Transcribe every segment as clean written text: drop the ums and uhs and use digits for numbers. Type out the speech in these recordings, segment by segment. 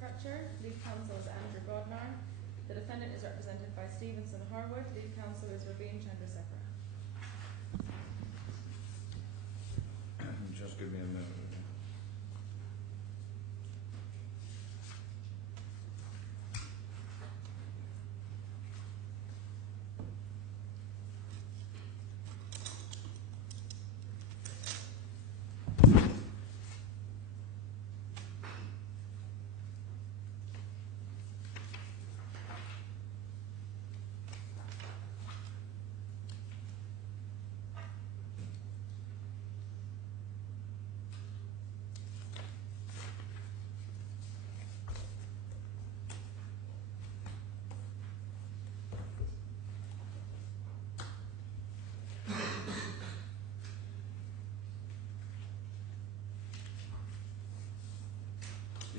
Crutcher. Lead counsel is Andrew Godnar. The defendant is represented by Stevenson Harwood. Lead counsel is Raveen Chandrasekhar. Just give me a minute.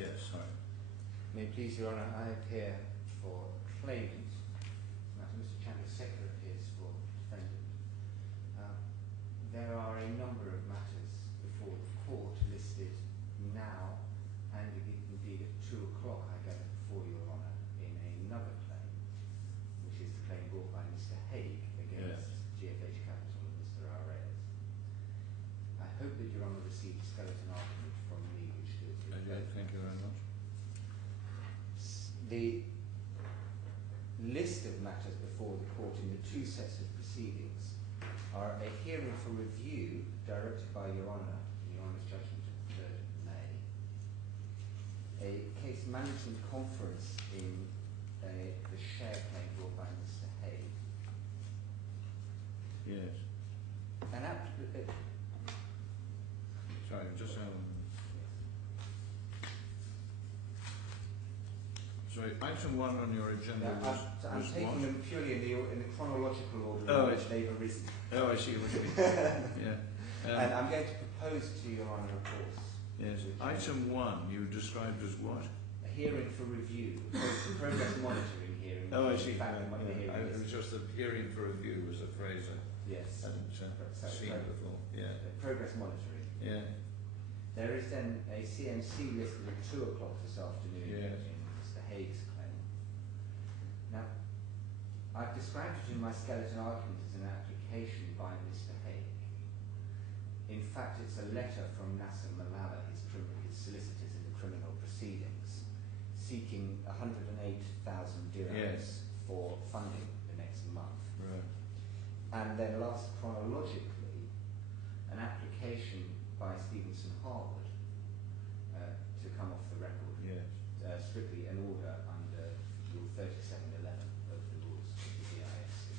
Yes, sorry. May it please Your Honour, I appear for claimant. Mr. Chandrasekhar appears for defendant. There are a number of matters before the court listed now, and indeed at 2 o'clock I gather before Your Honour in another claim, which is the claim brought by Mr. Haigh against GFH Capital and Mr. Arez. I hope that Your Honour received a skeleton argument from me which deals with Thank you very much. The list of matters before the court in the 2 sets of proceedings are a hearing for review directed by Your Honour, in Your Honour's judgment of the 3rd of May, a case management conference in the share claim brought by Mr. Haigh. Yes. Sorry, just sorry, item 1 on your agenda I'm taking them purely in the chronological order in which they've arisen. Oh, I see what you mean. Yeah. And I'm going to propose to Your Honour, of course. Yes. Item 1 you described as what? A hearing for review, progress monitoring hearing. Oh, I see. It was just that hearing for review was a phrase I hadn't seen before. Yeah. Progress monitoring. Yeah. There is then a CMC listed at 2 o'clock this afternoon in Mr. Haigh's claim. Now, I've described it in my skeleton argument as an application by Mr. Haigh. In fact, it's a letter from Nasser Malala, his solicitors in the criminal proceedings, seeking 108,000 dirhams for funding the next month. Right. And then last chronologically, an application by Stevenson Harwood to come off the record, strictly an order under Rule 3711 of the rules of the BISC.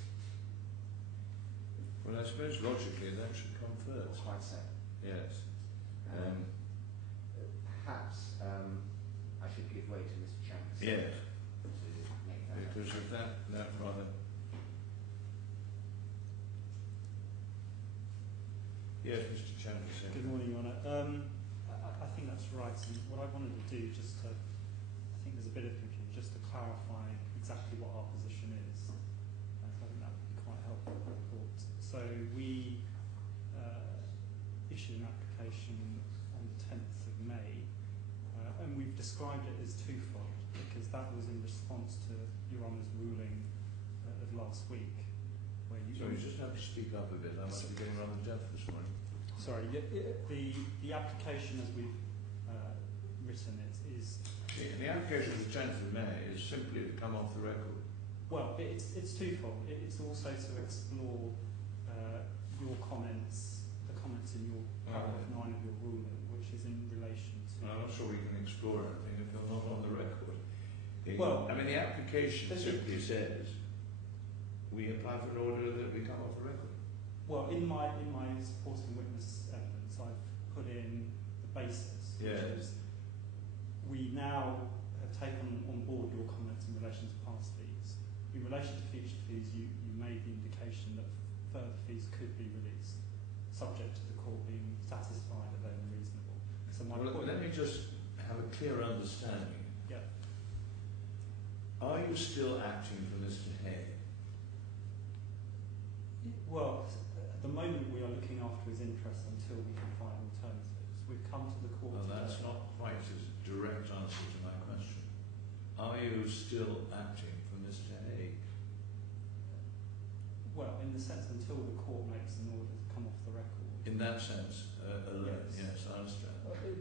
Well, I suppose logically that should come first. Quite so. Yes. Perhaps I should give way to Mr. Chandrasekhar. Yes. To make that because of that rather. Yes, Mr. Chandrasekhar. Good morning, Your Honour. I think that's right. And what I wanted to do, I think there's a bit of confusion, just to clarify exactly what our position is. I think that would be quite helpful for the court. So we issued an application on the 10th of May, and we've described it as twofold, because that was in response to Your Honour's ruling of last week. Sorry, you just have to speak up a bit. I must be getting rather deaf this morning. Sorry, the application as we've written it is... The application of the 10th of May is simply to come off the record. Well, it's twofold. It's also to explore your comments, the comments in your paragraph 9 of your ruling, which is in relation to... I'm not sure we can explore anything if you're not on the record. Well, I mean, the application simply says we apply for an order that we come off the record. Well, in my supporting witness evidence, I've put in the basis, which is we now have taken on board your comments in relation to past fees. In relation to future fees, you made the indication that further fees could be released, subject to the court being satisfied that they were reasonable. So let me just have a clear understanding. Yeah. Are you still acting for Mr. Haigh? Well, at the moment we are looking after his interests until we can find alternatives. We've come to the court Well, today. that's not quite a direct answer to my question. Are you still acting for Mr. Haigh? Well, in the sense until the court makes an order to come off the record. In that sense, alone, Yes. yes, I understand.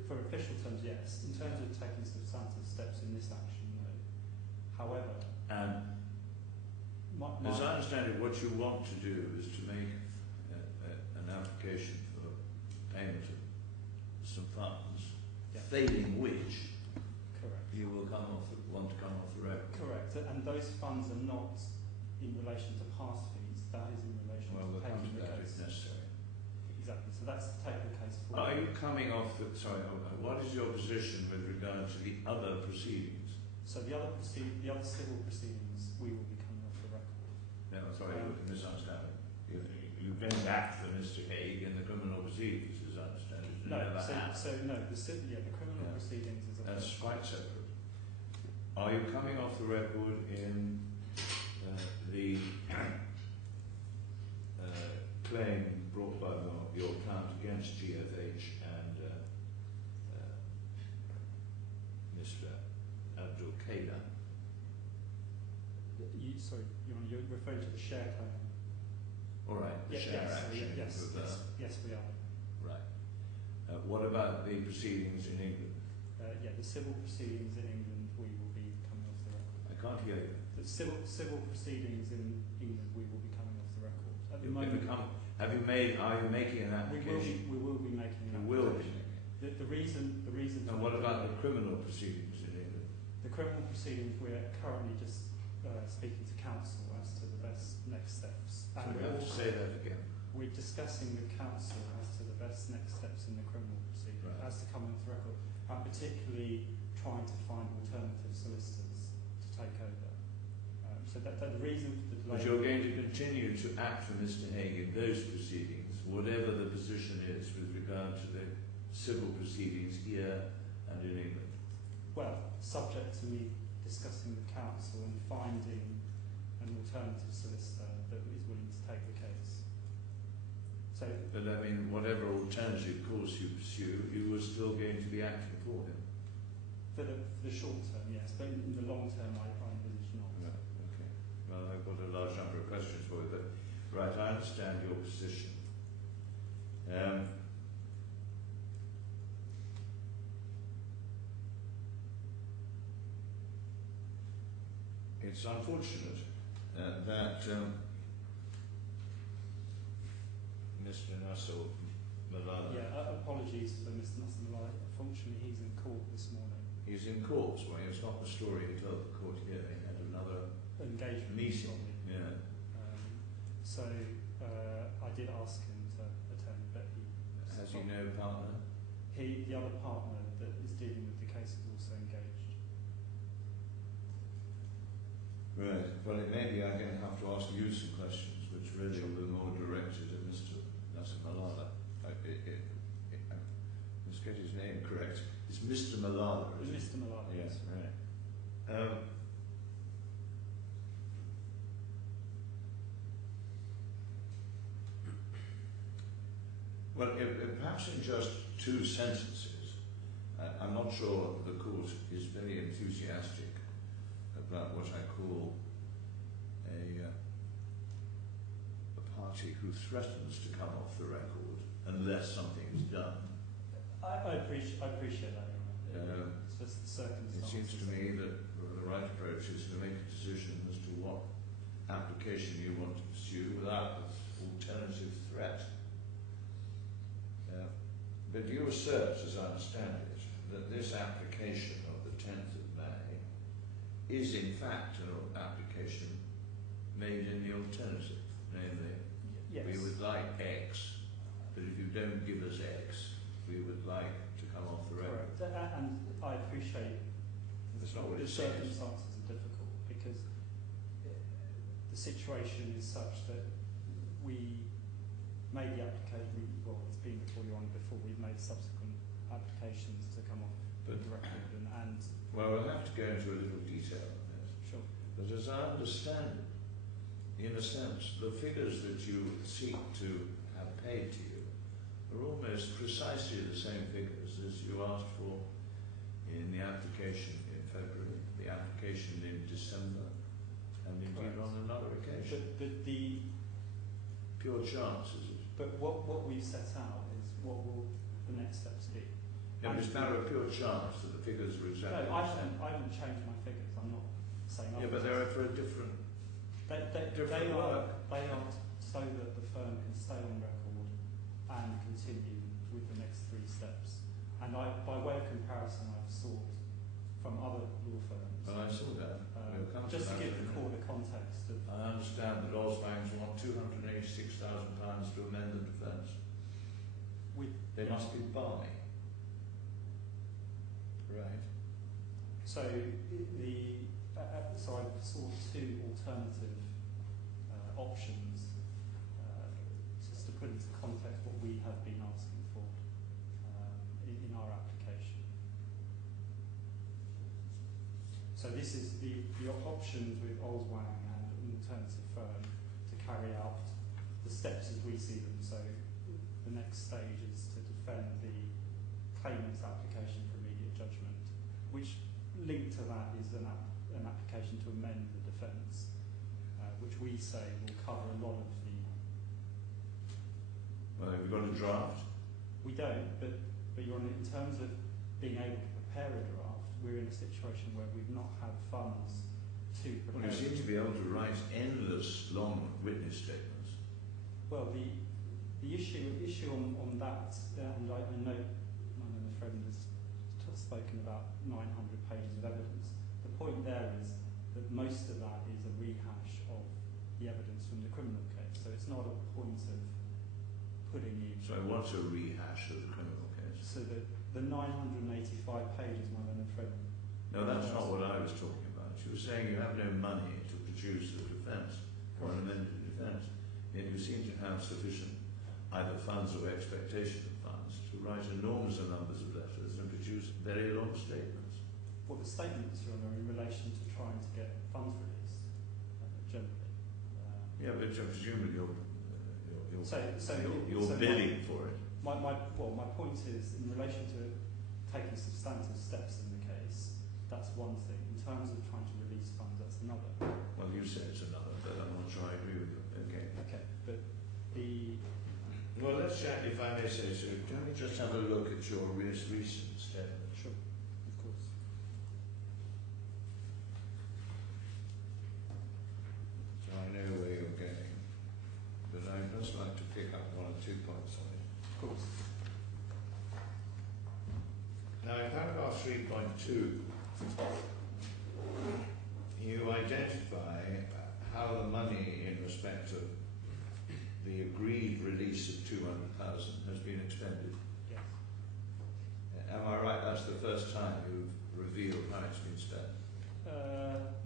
For official terms, yes. In terms of taking substantive steps in this action, no. However, And as I understand it, what you want to do is to make an application for payment of some funds, Yeah. failing which correct. you will want to come off the record. Correct. And those funds are not in relation to past fees. That is in relation Well, to we'll come taking to the that case. if necessary. Exactly. So that's to take the case forward. Are you coming off the, sorry, what is your position with regard to the other proceedings? So the other civil proceedings, we will be coming off the record. No, sorry, you misunderstand. You don't act for Mr. Haigh in the criminal proceedings, as I understand it. You No, never have. the criminal Yeah. proceedings is a That's quite separate. Are you coming off the record in the claim brought by your client against GFH and Mr. Abdul Qaeda? You're referring to the share claim. All right, the share action. Yes, we are. Right. What about the proceedings in England? The civil proceedings in England, we will be coming off the record. I can't hear you. The civil proceedings in England, we will be coming off the record. At the Are moment, you making an application? we will be making an You will be. application. The reason. And what about the criminal proceedings in England? The criminal proceedings? We're currently just speaking to counsel as to the best next steps. So we have to say that again. We're discussing with counsel as to the best next steps in the criminal proceeding, Right. as to coming off the record, and particularly trying to find alternative solicitors to take over. So that the reason for the delay. But you're going to continue to act for Mr. Haigh in those proceedings, whatever the position is with regard to the civil proceedings here and in England. Well, subject to me discussing with counsel and finding an alternative solicitor that is willing to take the case. So, But I mean, whatever alternative course you pursue, you are still going to be acting for him. for the short term, yes, but in the long term, I envisage not. Right, okay. Well, I've got a large number of questions for you, but right, I understand your position. It's unfortunate that Mr. Nasser Malala, Apologies for Mr. Nasser Malala. Unfortunately, he's in court this morning. he's in court, well, it's not the story he told the court here, he had another Engagement. meeting. Probably. Yeah. So I did ask him to attend, but he Has he no partner? the other partner that is dealing with the case is also engaged. Right. Well, it may be I'm going to have to ask you some questions, which really will be more directed at Mr. Nasser Malala. Let's get his name correct. It's Mr. Malala. Mr. Malala. Yes. Right. Well, perhaps in just 2 sentences. I'm not sure the court is very enthusiastic about what I call a party who threatens to come off the record unless something is done. I appreciate that. It's just the circumstances. It seems to me that the right approach is to make a decision as to what application you want to pursue without this alternative threat. But you assert, as I understand it, that this application of the 10th of May is in fact an application made in the alternative, namely, Yes. we would like X, but if you don't give us X, we would like to come off the record. Correct. And I appreciate That's not what the it says. circumstances are difficult because the situation is such that we made the application, well, it's been before you on before, we've made subsequent applications to come off the record and Well, we'll have to go into a little detail on this. sure. But as I understand it, in a sense, the figures that you seek to have paid to you are almost precisely the same figures as you asked for in the application in February, the application in December, and indeed on another occasion. But the Pure chance, is it? but what we've set out is what will the next steps be. Yeah, but it's a matter of pure chance that the figures are exactly No, I the same. haven't changed my figures. I'm not saying. Yeah, but they're for a different. They are so that the firm can stay on record and continue with the next 3 steps. And by way of comparison, I've sought from other law firms. Well, I saw that. We'll come Just to that give in a the minute. court a context of. I understand that Osbanks want £286,000 to amend the defence. They must be by. Right. So so I've sought 2 alternative options, just to put into context what we have been asking for in our application. So this is the options with Oswang and an alternative firm to carry out the steps as we see them. So the next stage is to defend the claimant's application for immediate judgment, which linked to that is an application to amend the defence, which we say will cover a lot of the. Well, have you got a draft? We don't, but in terms of being able to prepare a draft, we're in a situation where we've not had funds to Well, prepare. you seem to be able to write endless long witness statements. Well, the issue on that, and I know my friend has spoken about 900 pages of evidence. The point there is that most of that is a rehash of the evidence from the criminal case. So it's not a point of putting in. So what's a rehash of the criminal case? So the 985 pages, my learned friend. No, that's not what I was talking about. You were saying you have no money to produce the defence or an amended defence, yet you seem to have sufficient either funds or expectation of funds to write enormous numbers of letters and produce very long statements. Well, the statements are in relation to trying to get funds released, generally. Yeah, but presumably you're So bidding for it. My point is, in relation to taking substantive steps in the case, that's one thing. In terms of trying to release funds, that's another. Well, you say it's another, but I'm not sure I agree with you. Okay. Okay, but the. Well, let's chat, if I may say so. Can we just have a look at your recent statement? Sure, of course. So I know where you're going, but I'd just like to pick up 1 or 2 points on it. Of course. Now, in paragraph 3.2, you identify how the money in respect of the agreed release of 200,000 has been expended. Yes. Am I right? That's the first time you've revealed how it's been spent.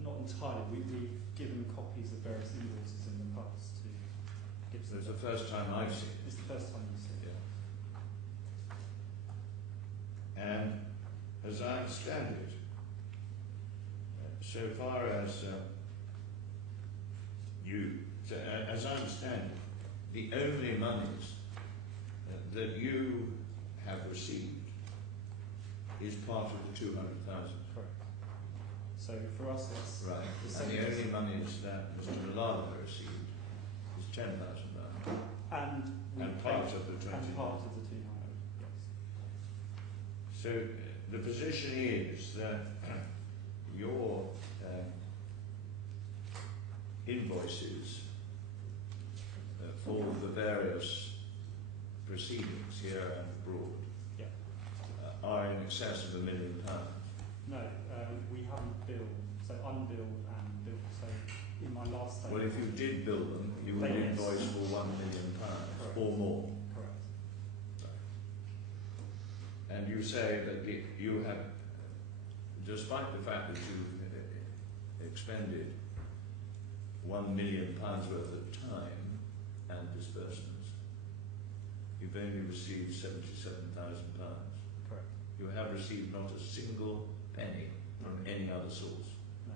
Not entirely. We've given copies of various invoices in the past to Gibson. It's the first time I've seen it. It's the first time you've seen it. Yeah. And as I understand it, so far as as I understand it, the only monies that you have received is part of the 200,000. Correct. So for us, it's Right. And the only monies that Mr. Milano received is £10,000. and part of the 20. And part of the 200. Yes. So the position is that your invoices for the various proceedings here and abroad are in excess of £1 million. No, we haven't billed, so unbilled and billed. So in my last statement. Well, if you did bill them, you would invoice for £1 million or more. Correct. Right. And you say that you have, despite the fact that you've expended £1 million worth of time and disbursements, you've only received £77,000. Correct. You have received not a single penny from any other source. No.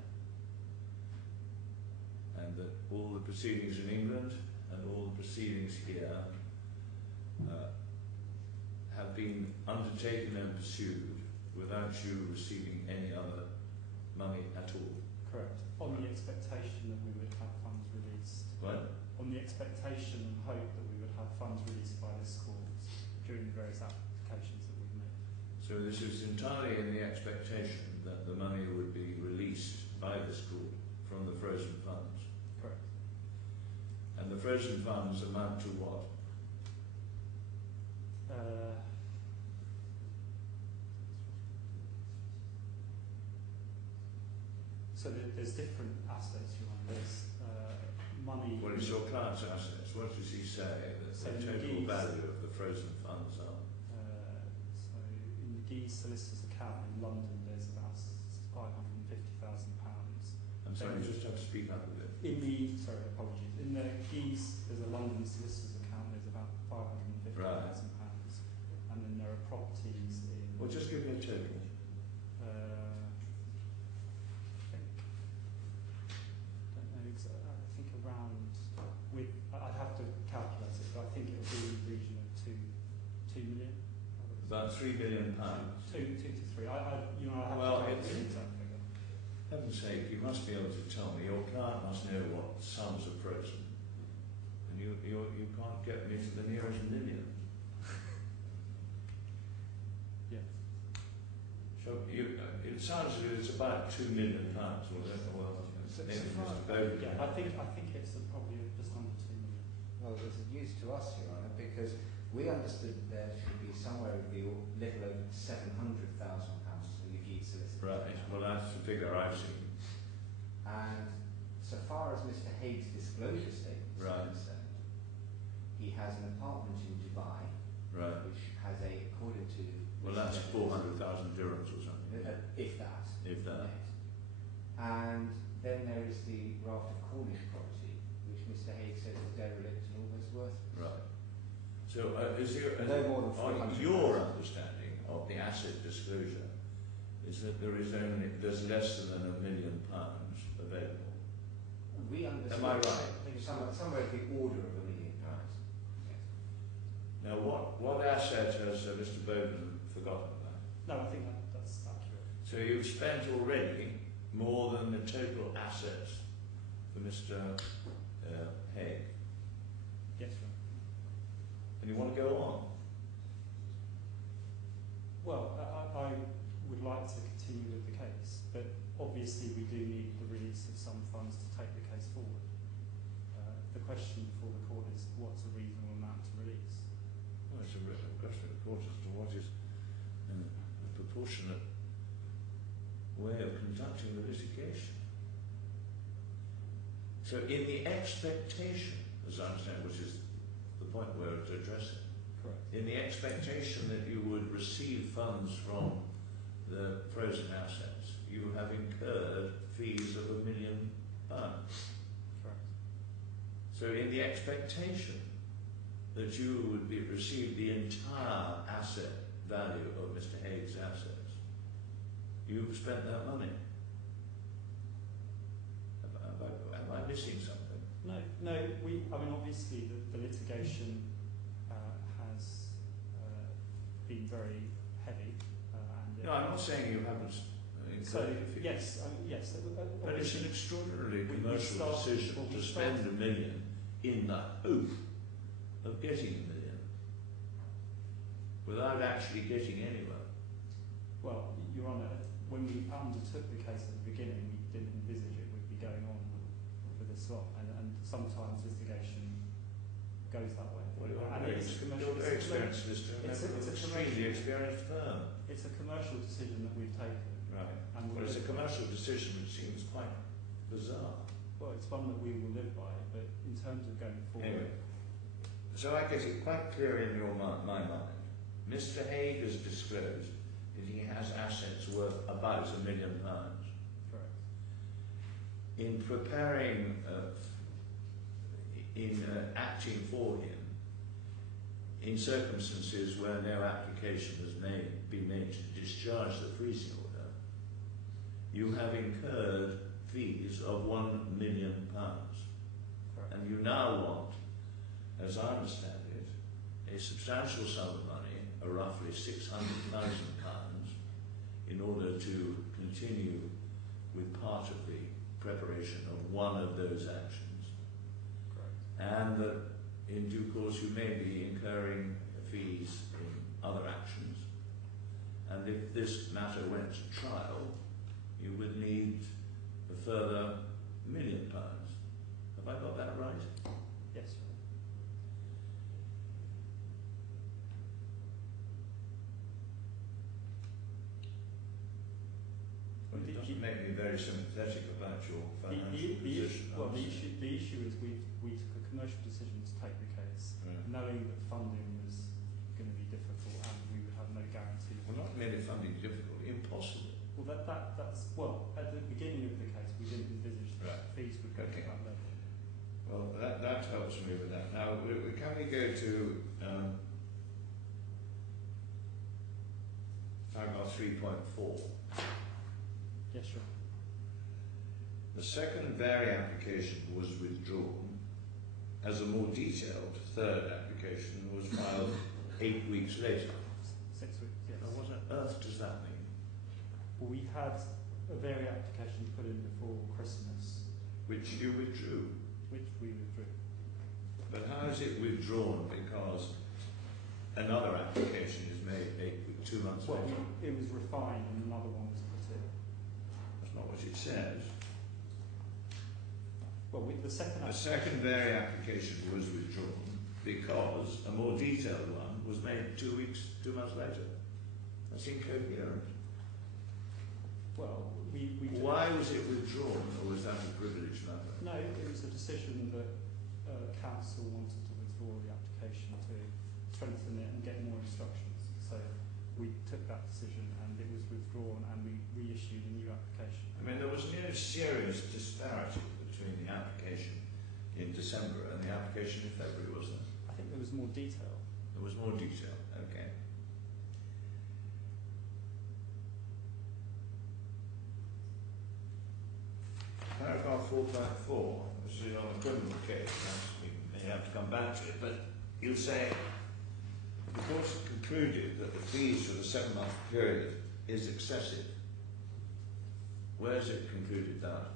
And that all the proceedings in England and all the proceedings here have have been undertaken and pursued without you receiving any other money at all. Correct. On the expectation that we would have funds released. What? On the expectation and hope that we would have funds released by this school during the various applications that we've made. So this is entirely in the expectation that the money would be released by the school from the frozen funds. Correct. And the frozen funds amount to what? So there's different assets, Your Honour. There's money. Well, it's your client's assets. What does he say that So the total value of the frozen funds are? So in the Haigh solicitor's account in London, there's about £550,000. I'm sorry, you just have to speak up a bit. In the apologies. In the Haigh, there's a London solicitor's account. There's about £550,000, and then there are properties in. Well, just give me a total. I think around. I'd have to calculate it, but I think it would be in the region of two million. About £3 million. Two to three. I have Well, to calculate the exact figure. Heaven's sake, you must be able to tell me. Your client must know what sums are frozen, and you can't get me to the nearest million. Yeah. So it sounds as if it's about £2 million. I think it's probably just under 2 million. Well, it was news to us, Your Honour, because we understood there should be somewhere a little over £700,000 to the Haigh solicitor. Right. Well, that's the figure I've seen. And so far as Mr. Haig's disclosure statement is concerned, he has an apartment in Dubai, which has according to. Well, that's 400,000 dirhams or something. If that. If that. Net. And then there is the raft of Cornish property, which Mr. Haigh says is derelict and almost worthless. Right. So, is there no more than 400. Your understanding of the asset disclosure is that there's less than £1 million available. We understand. Am I right? Somewhere of the order of £1 million. Yes. Now, what asset has Mr. Bowden forgotten about? No, I think that's accurate. So you've spent already more than the total assets for Mr. Haigh. Yes, sir. And you want to go on? Well, I would like to continue with the case, but obviously we do need the release of some funds to take the case forward. The question before the court is what's a reasonable amount to release? Well, it's a question, of course, as to what is a proportionate way of conducting the litigation. So in the expectation, as I understand, which is the point we're addressing, correct, in the expectation that you would receive funds from the frozen assets, you have incurred fees of £1 million. correct. So in the expectation that you would receive the entire asset value of Mr. Haig's assets, you've spent that money. Am I missing something? No. I mean, obviously, the litigation has been very heavy. No, I'm not saying you haven't. Yes. But it's an extraordinarily commercial decision to spend £1 million in the hope of getting £1 million without actually getting anywhere. Well, Your Honour, when we undertook the case at the beginning, we didn't envisage it would be going on for this long, and sometimes litigation goes that way. Well, you're and very experienced solicitor. It's an extremely experienced firm. It's a commercial decision that we've taken. Right. Well, it's a commercial decision which seems quite bizarre. Well, it's one that we will live by, but in terms of going forward. Anyway, so I get it quite clear in my mind. Mr. Haigh has disclosed that he has assets worth about £1 million. Correct. In preparing, acting for him, in circumstances where no application has been made to discharge the freezing order, you have incurred fees of £1 million. Correct. And you now want, as I understand it, a substantial sum of money, a roughly £600,000 in order to continue with part of the preparation of one of those actions. Correct. And that in due course you may be incurring fees in other actions. And if this matter went to trial, you would need a further £1 million. Have I got that right? Yes, sir. Well, it doesn't make me very sympathetic about your financial position. The issue is we took a commercial decision to take the case, knowing that funding was going to be difficult and we would have no guarantee. Well, not merely funding difficult, impossible. Well, that's at the beginning of the case we didn't envisage that fees would go to that level. Well, that helps me with that. Now, can we go to paragraph 3.4? Yes, sure. The second vary application was withdrawn as a more detailed third application was filed 8 weeks later. 6 weeks, yes. Now, what on earth does that mean? Well, we had a vary application put in before Christmas, Which you withdrew. which we withdrew. But how is it withdrawn because another application is made 2 months Well, later? it was refined and another one was put in. That's not what it says. Well, with the second The second vary application was withdrawn because a more detailed one was made 2 months later. That's incoherent. Well, we did. Why was it withdrawn, or was that a privileged matter? No, it was a decision that council wanted to withdraw the application to strengthen it and get more instructions. So we took that decision and it was withdrawn and we reissued a new application. I mean, there was no serious disparity between the application in December and the application in February, was there? I think there was more detail. There was more detail, okay. Paragraph 4.4, this is on a criminal case, we may have to come back to it, but you say, the court has concluded that the fees for the 7-month period is excessive. Where has it concluded that?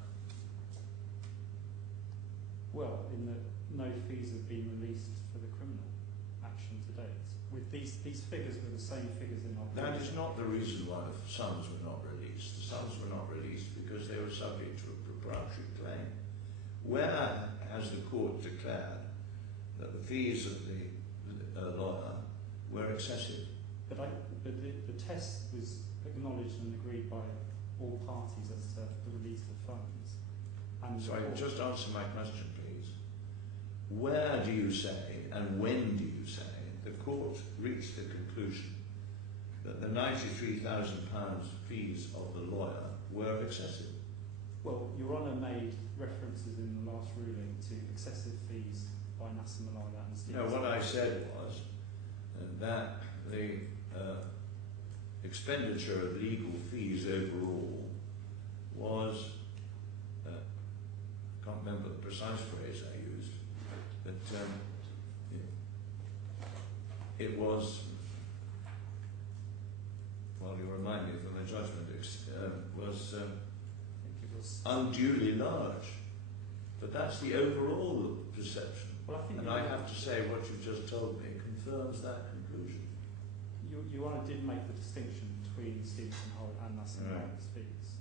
Well, in that no fees have been released for the criminal action to date. With these figures were the same figures in our That is not the reason why the sums were not released. The sums were not released because they were subject to a proprietary claim. Where has the court declared that the fees of the lawyer were excessive? But the test was acknowledged and agreed by all parties as to the release of funds. And Sorry, just answer my question, please. Where do you say, and when do you say, the court reached the conclusion that the £93,000 fees of the lawyer were excessive? Well, Your Honour made references in the last ruling to excessive fees by Nasser Malala and Steve. No, what I said was that the expenditure of legal fees overall was, I can't remember the precise phrase I used, but it was, well, you remind me from the judgment, was I think it was unduly large. But that's the overall perception. Well, I think And I have to say what you've just told me confirms that conclusion. Your Honour did make the distinction between Stevenson Hall and Nasser Right. Malala's fees.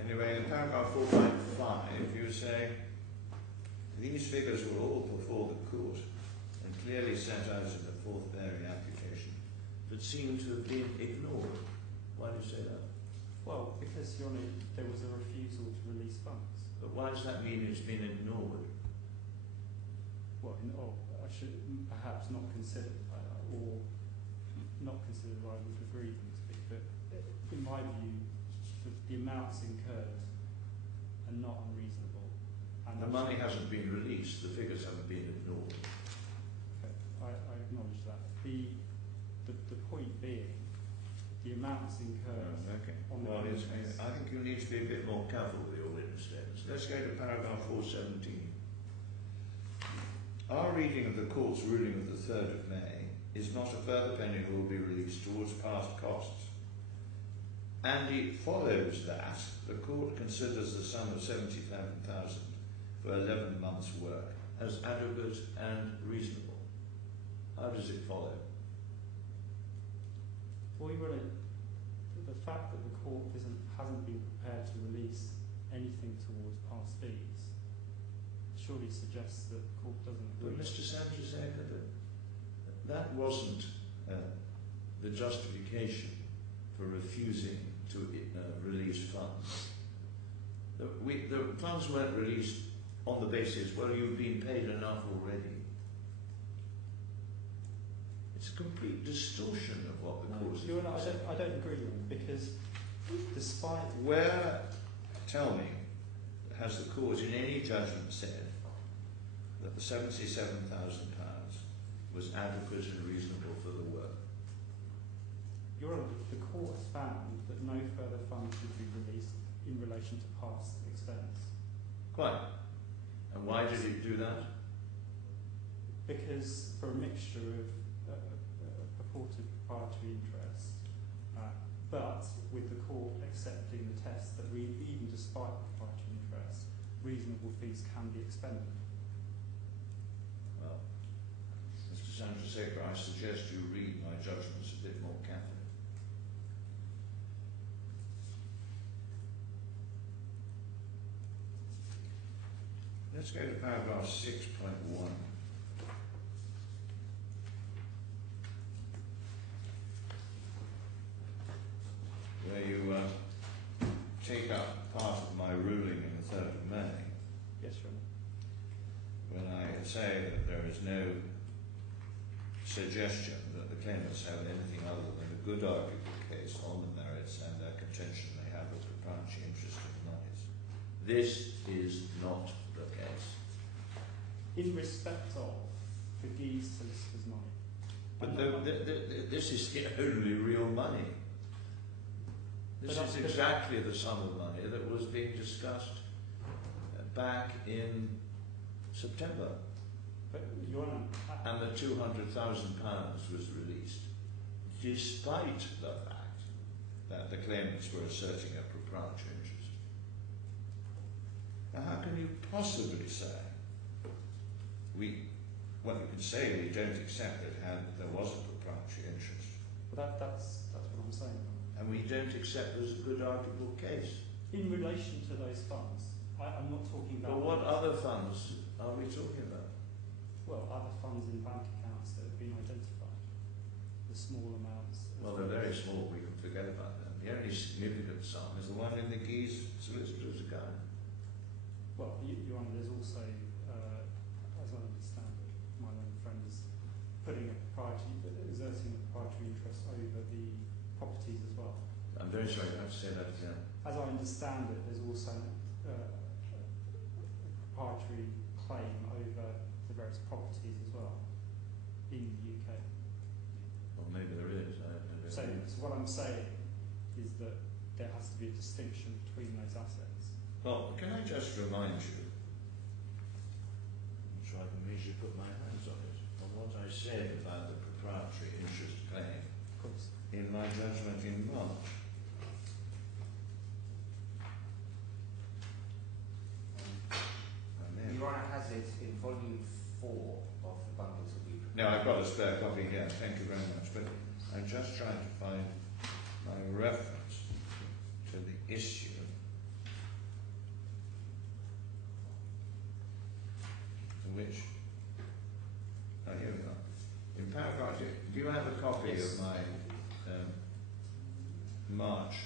Anyway, in paragraph 4.5, you say, these figures were all before the court and clearly set out in the fourth bearing application, but seem to have been ignored. Why do you say that? Well, because, Your Honour, there was a refusal to release funds. But why does that mean it's been ignored? Well, I should perhaps not consider, or not consider I would agree them to be, but in my view, the amounts incurred are not unreasonable. And The money hasn't been released, the figures haven't been ignored. Okay, I acknowledge that. The point being, the amounts incurred Okay. on the Well, case. I think you need to be a bit more careful with your witness statements. Let's go to paragraph 417. Are reading of the court's ruling of the 3rd of May is not a further penny will be released towards past costs. And it follows that the court considers the sum of 77,000 for 11 months' work as adequate and reasonable. How does it follow? Well, the fact that the court hasn't been prepared to release anything towards past fees surely suggests that the court doesn't agree. But Mr. Sanchez, that wasn't the justification for refusing to release funds. The funds weren't released on the basis, well, you've been paid enough already. It's a complete distortion of what the court is. I don't agree with you, because despite... Tell me, has the court in any judgment said that the £77,000 was adequate and reasonable for the work? Your Honour, the court has found that no further funds should be released in relation to past expense. Quite. And why did it do that? Because for a mixture of purported proprietary interest, but with the court accepting the test that even despite proprietary interest, reasonable fees can be expended. Well, Mr. Sandrasekhar, I suggest you read my judgments a bit more carefully. Let's go to paragraph 6.1. Where you take up part of my ruling in the 3rd of May. Yes, Your Honour. When I say that there is no suggestion that the claimants have anything other than a good arguable case on the merits and their contention they have a proprietary interest in monies. This is not the case. In respect of the Guy's solicitor's money. But this is the only real money. This is exactly the sum of money that was being discussed back in September. But Your Honour, and the £200,000 was released, despite the fact that the claimants were asserting a proprietary interest. Now, how can you possibly say you can say we don't accept that there was a proprietary interest, but that's what I'm saying. and we don't accept there's a good arguable case. In relation to those funds, I'm not talking about... But what other funds are we talking about? Well, other funds in bank accounts that have been identified. The small amounts. Well, they're very small, we can forget about them. The only significant sum is the one in the Guy's solicitor's account. Well, Your Honour, there's also, as I understand it, my own friend is exerting a proprietary interest over the properties as well. I'm very sorry, I have to say that again. As I understand it, there's also a proprietary claim over the various properties as well in the UK. Well, maybe there is. So what I'm saying is that there has to be a distinction between those assets. Well, can I just remind you, so I can easily put my hands on it, on what I said about the proprietary interest claim Of course. in my judgment in March. Your Honour has it in volume 4 of the bundles that we prepared. No, I've got a spare copy here, thank you very much, but I'm just trying to find my reference to the issue. To which, here we are. In paragraph, do you have a copy Yes. of my March?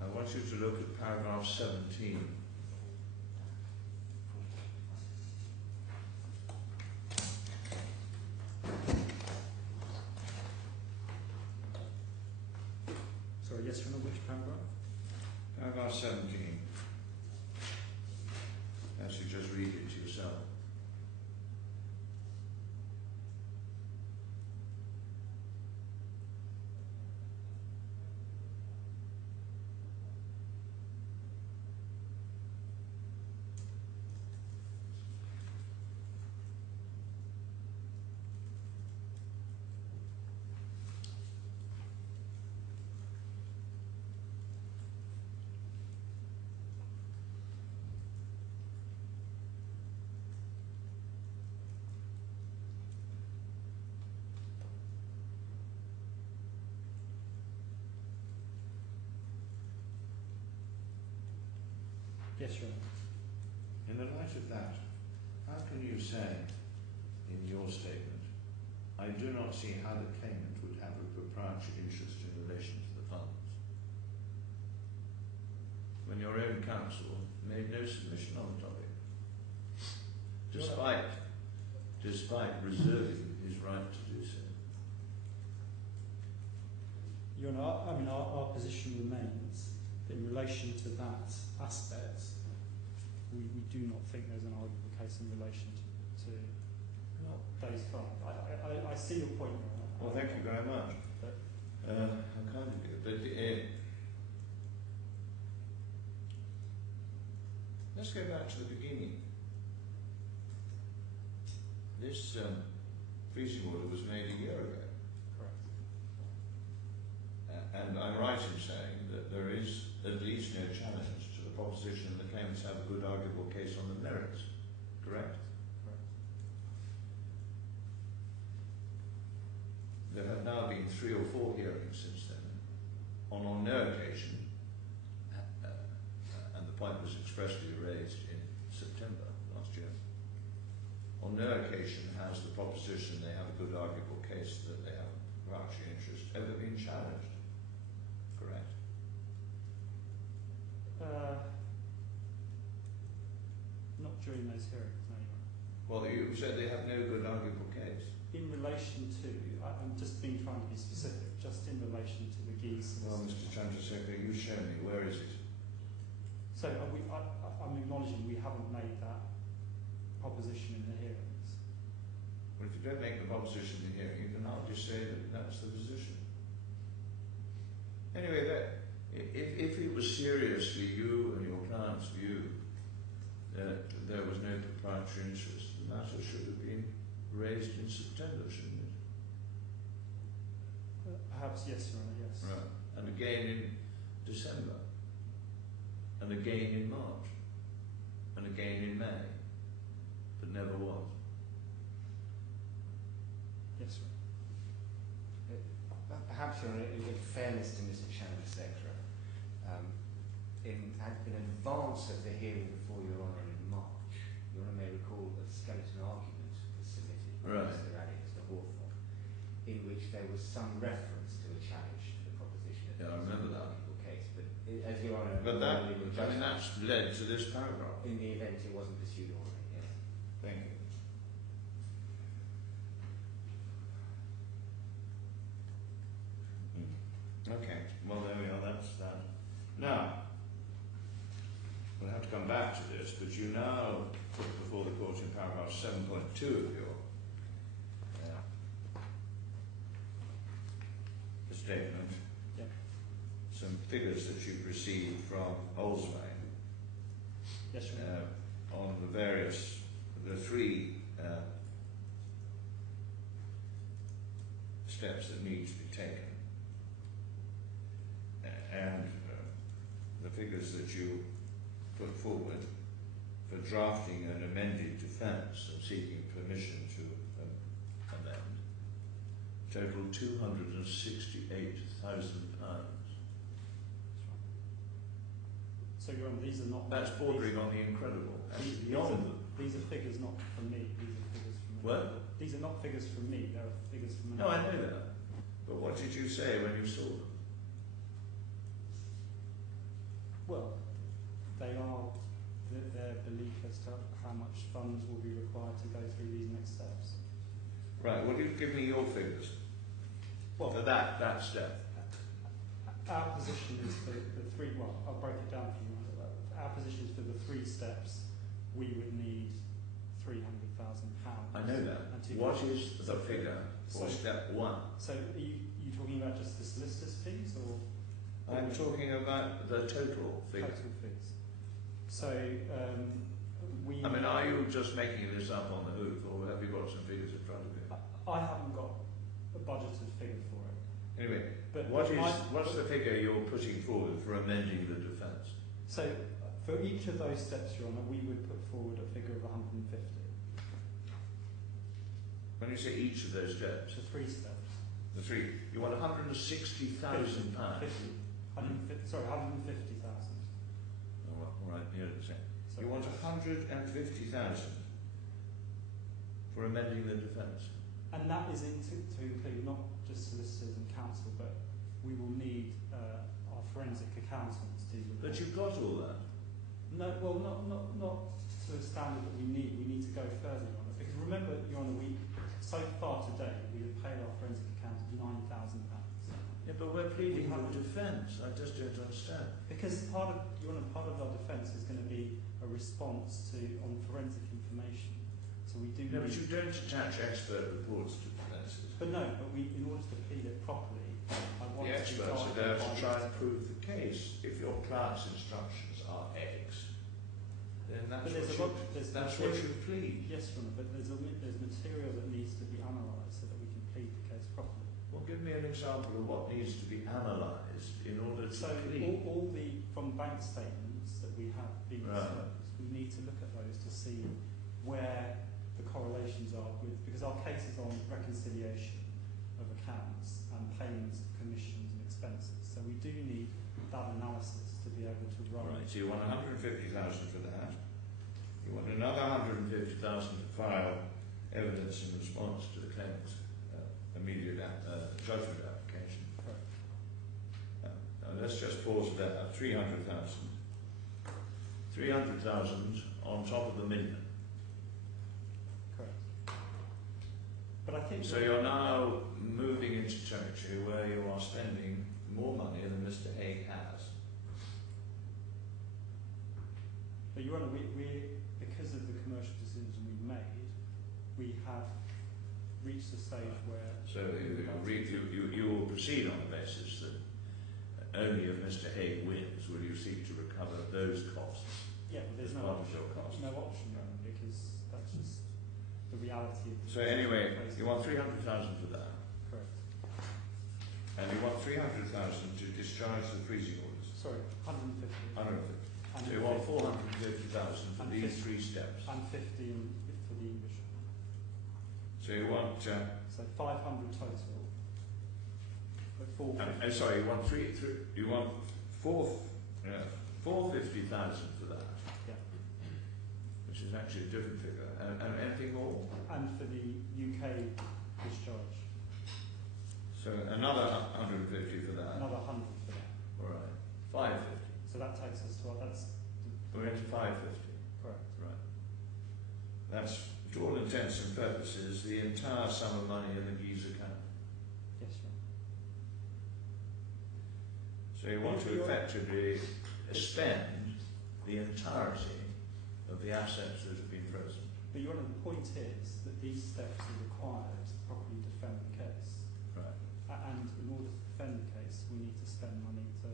I want you to look at paragraph 17. Sorry, yes, Your Honour, which paragraph? Paragraph 17. As you just read it to yourself. Yes, Your Honour. In the light of that, how can you say in your statement, I do not see how the claimant would have a proprietary interest in relation to the funds, when your own counsel made no submission on the topic, despite reserving his right to do so? Your Honour, I mean, our position remains that in relation to that aspect, we do not think there's an arguable case in relation to those funds. I see your point, Your Honour. Well, thank you very much. How kind of you. But let's go back to the beginning. This freezing order was made a year ago. Correct. And I'm right in saying that there is at least no challenge to the proposition that the claimants have a good arguable case on the merits. Correct? Correct. There have now been 3 or 4 hearings since then, on no occasion, and the point was expressly raised in September last year, on no occasion has the proposition they have a good arguable case that they have a proprietary interest ever been challenged. Correct? Not during those hearings, no, Your Honour. Well, you said they have no good arguable case. In relation to, I'm just trying to be specific, just in relation to the geese. Well, Mr. Chandrasekhar, you show me. Where is it? So I'm acknowledging we haven't made that proposition in the hearings. Well, if you don't make the proposition in the hearing, you can hardly say that that's the position. Anyway, if it was seriously you and your client's view that there was no proprietary interest, the matter should have been raised in September, shouldn't it? Perhaps yes, Your Honour, yes. Right. And again in December. And again in March. And again in May. But never was. Yes, Your Honour. Perhaps, Your Honour, in fairness to Mr. Chandrasekhar, in advance of the hearing before Your Honour in March, Your Honour may recall a skeleton argument was submitted by Right. Mr. Ali, Mr. Hawthorne, in which there was some reference to a challenge to the proposition that Yeah, I remember that. arguable case. But as Your Honour, But that, already I mean, that's led to this paragraph. in the event it wasn't pursued already, yes. Thank you. Okay, well there we are, that's that. Now, we'll have to come back to this, but you now put before the court in paragraph 7.2 of your statement Yeah. some figures that you've received from Oldsway Yes, Your Honour. on the 3 steps that need to be taken. And the figures that you put forward for drafting an amended defence and seeking permission to amend total £268,000. So, Your Honour, these are not... That's bordering on the incredible. These are figures not from me, these are figures from... What? These are not figures from me, they are figures from... No, I know that. But what did you say when you saw them? Well, they are their belief as to how much funds will be required to go through these next steps. Right, well, you give me your figures Well, for that step. our position is for the 3... Well, I'll break it down for you. Our position is for the 3 steps, we would need £300,000. I know that. What is the figure for step 1? So, are you talking about just the solicitor's fees, or...? I'm talking about the total figure. Total fees. So, we... I mean, are you just making this up on the hoof, or have you got some figures in front of you? I haven't got a budgeted figure for it. Anyway, But what's the figure you're putting forward for amending the defence? So, for each of those steps, Your Honour, we would put forward a figure of 150. When you say each of those steps, The 3 steps. the 3, you want £160,000. 150,000. Oh, well, all right, near the same. So You want 150,000 for amending the defence. and that is to include not just solicitors and counsel, but we will need our forensic accountants to. But you've got all that. No, well, not to the standard that we need. We need to go further on it because remember, Your Honour, so far today we have paid our forensic accountant £9,000. Yeah, but we're pleading for defence. I just don't understand. Because part of our defence is going to be a response on forensic information. So we do. No, but you don't attach expert reports to defences. But no, but in order to plead it properly, I want The experts are there to try and prove the case. If your client's instructions are X, then that's what you plead. Yes, Your Honour, but there's material that needs to be analysed so that we can plead the case properly. Well, give me an example of what needs to be analysed in order to plead. all the from bank statements that we have been disclosed, we need to look at those to see where the correlations are with, because our case is on reconciliation of accounts and payments of commissions and expenses. So we do need that analysis to be able to run. Right, so you want 150,000 for that. You want another 150,000 to file evidence in response to the claimant's immediate judgment application. Correct. Let's just pause there. 300,000. 300,000 on top of the million. Correct. But I think so. You're now moving into territory where you are spending more money than Mr. Haigh has. But Your Honour, we because of the commercial decisions we've made, we have reached a stage where. So you will proceed on the basis that only if Mr. Haigh wins will you seek to recover those costs. Yeah, but there's no option then, because that's just the reality of the. So anyway, you want 300,000 for that. Correct. And you want 300,000 to discharge the freezing orders. Sorry, 150. 150. So you want 450,000 for these 3 steps. And 50 for the English. So you want. So 500 total. But 450. Sorry, you want 450,000 for that. Yeah. Which is actually a different figure. And anything more? And for the UK discharge. So another 150 for that. Another 100 for that. All right. 550. So that takes us to we're into 550. Correct. Right. That's, to all intents and purposes, the entire sum of money in the Guy's account. Yes, sir. So you want to effectively spend the entirety of the assets that have been frozen. But Your Honour, the point is that these steps are required to properly defend the case. Right. And in order to defend the case, we need to spend money to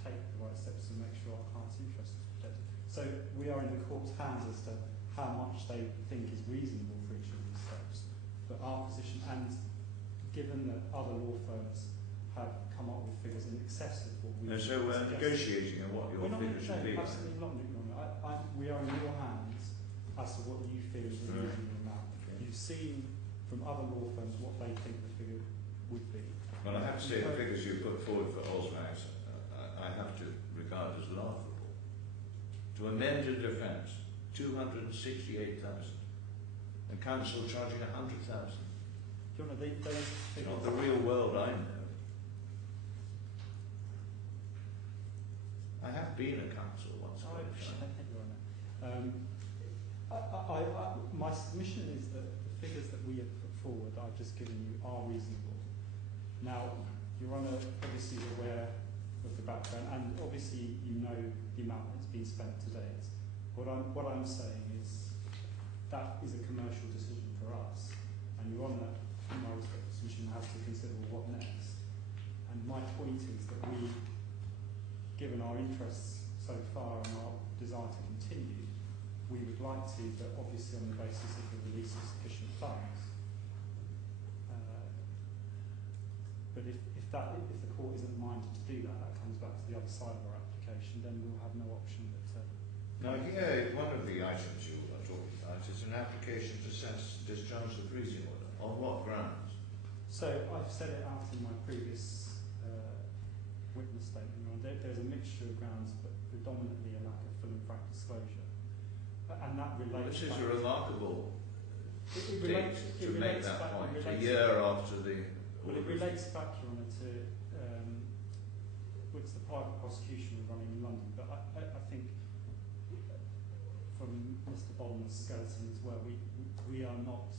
take the right steps to make sure our client's interest is protected. So we are in the court's hands as to how much they think is reasonable for each of these steps. But our position, and given that other law firms have come up with figures in excess of what we... No, so we're negotiating on what your figures should be. Absolutely not, Your Honour. We are in your hands as to what you feel is a reasonable amount. Okay. You've seen from other law firms what they think the figure would be. Well, I have to say the figures you put forward for Osmax, I have to regard as laughable. To amend a defence, 268,000, and council charging 100,000. Your Honour, those It's figures... not the real world I know. I have been a council once upon a time. Your Honour. My submission is that the figures that we have put forward, I've just given you, are reasonable. Now, Your Honour obviously is aware of the background, and obviously you know the amount that's been spent to date. What I'm saying is that is a commercial decision for us, and Your Honour, from my respect, submission has to consider what next. And my point is that we, given our interests so far and our desire to continue, we would like to, but obviously on the basis of the release of sufficient funds. But if the court isn't minded to do that, that comes back to the other side of our application, then we'll have no option but to... Now here, one of the items you are talking about is an application to discharge the freezing order. On what grounds? So I've set it out in my previous witness statement. There's a mixture of grounds, but predominantly a lack of full and frank disclosure. and that relates. This is back a remarkable it date relates, to it make relates that back, point, it a relates, year after the... well, it relates back, Your Honour, to which the private prosecution we're running in London, but I think from Mr. Bond's skeleton as well, we are not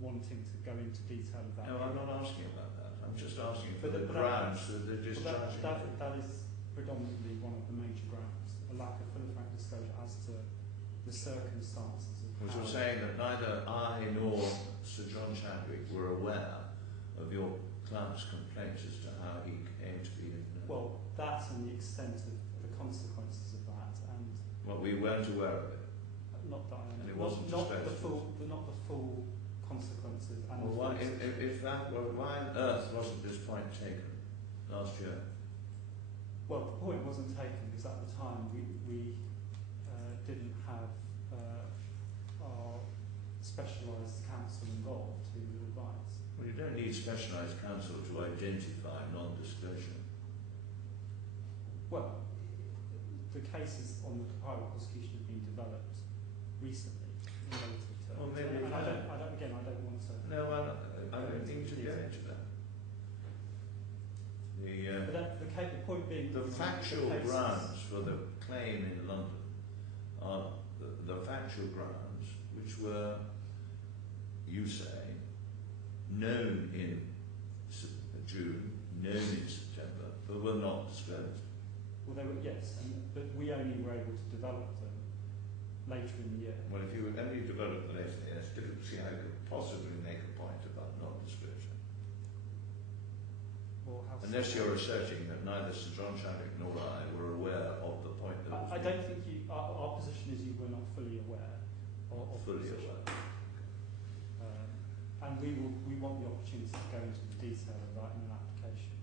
wanting to go into detail of that. No, I'm not asking about that. I'm just asking for But the grounds that they're discharging. That is predominantly one of the major grounds, a lack of full and frank disclosure as to the circumstances of Which how... you're saying that neither I nor Sir John Chadwick were aware of your client's complaints as to how he came to be... Well, that and the extent of the consequences of that, and... Well, we weren't aware of it. Not that I And it know. wasn't Not the disclosed. full consequences. And Well, why on earth wasn't this point taken last year? well, the point wasn't taken because at the time we didn't have our specialised counsel involved who would advise. Well, you don't need specialised counsel to identify non-disclosure. Well, the cases on the private prosecution have been developed recently in relative terms. Well, maybe and I don't want to... No, I don't need to get into that. But the point being... The factual grounds for the claim in London are the factual grounds which were, you say, known in June, known in September, but were not disclosed. Well, they were, yes, but we only were able to develop them later in the year. Well, if you only develop the later, it's difficult to see how you could possibly make a point about non-disclosure. Or how Unless you're asserting that neither Sir John Chadwick nor I were aware of the point that was I don't think you... Our position is you were not fully aware of fully the position. aware. And we want the opportunity to go into the detail of that in an application.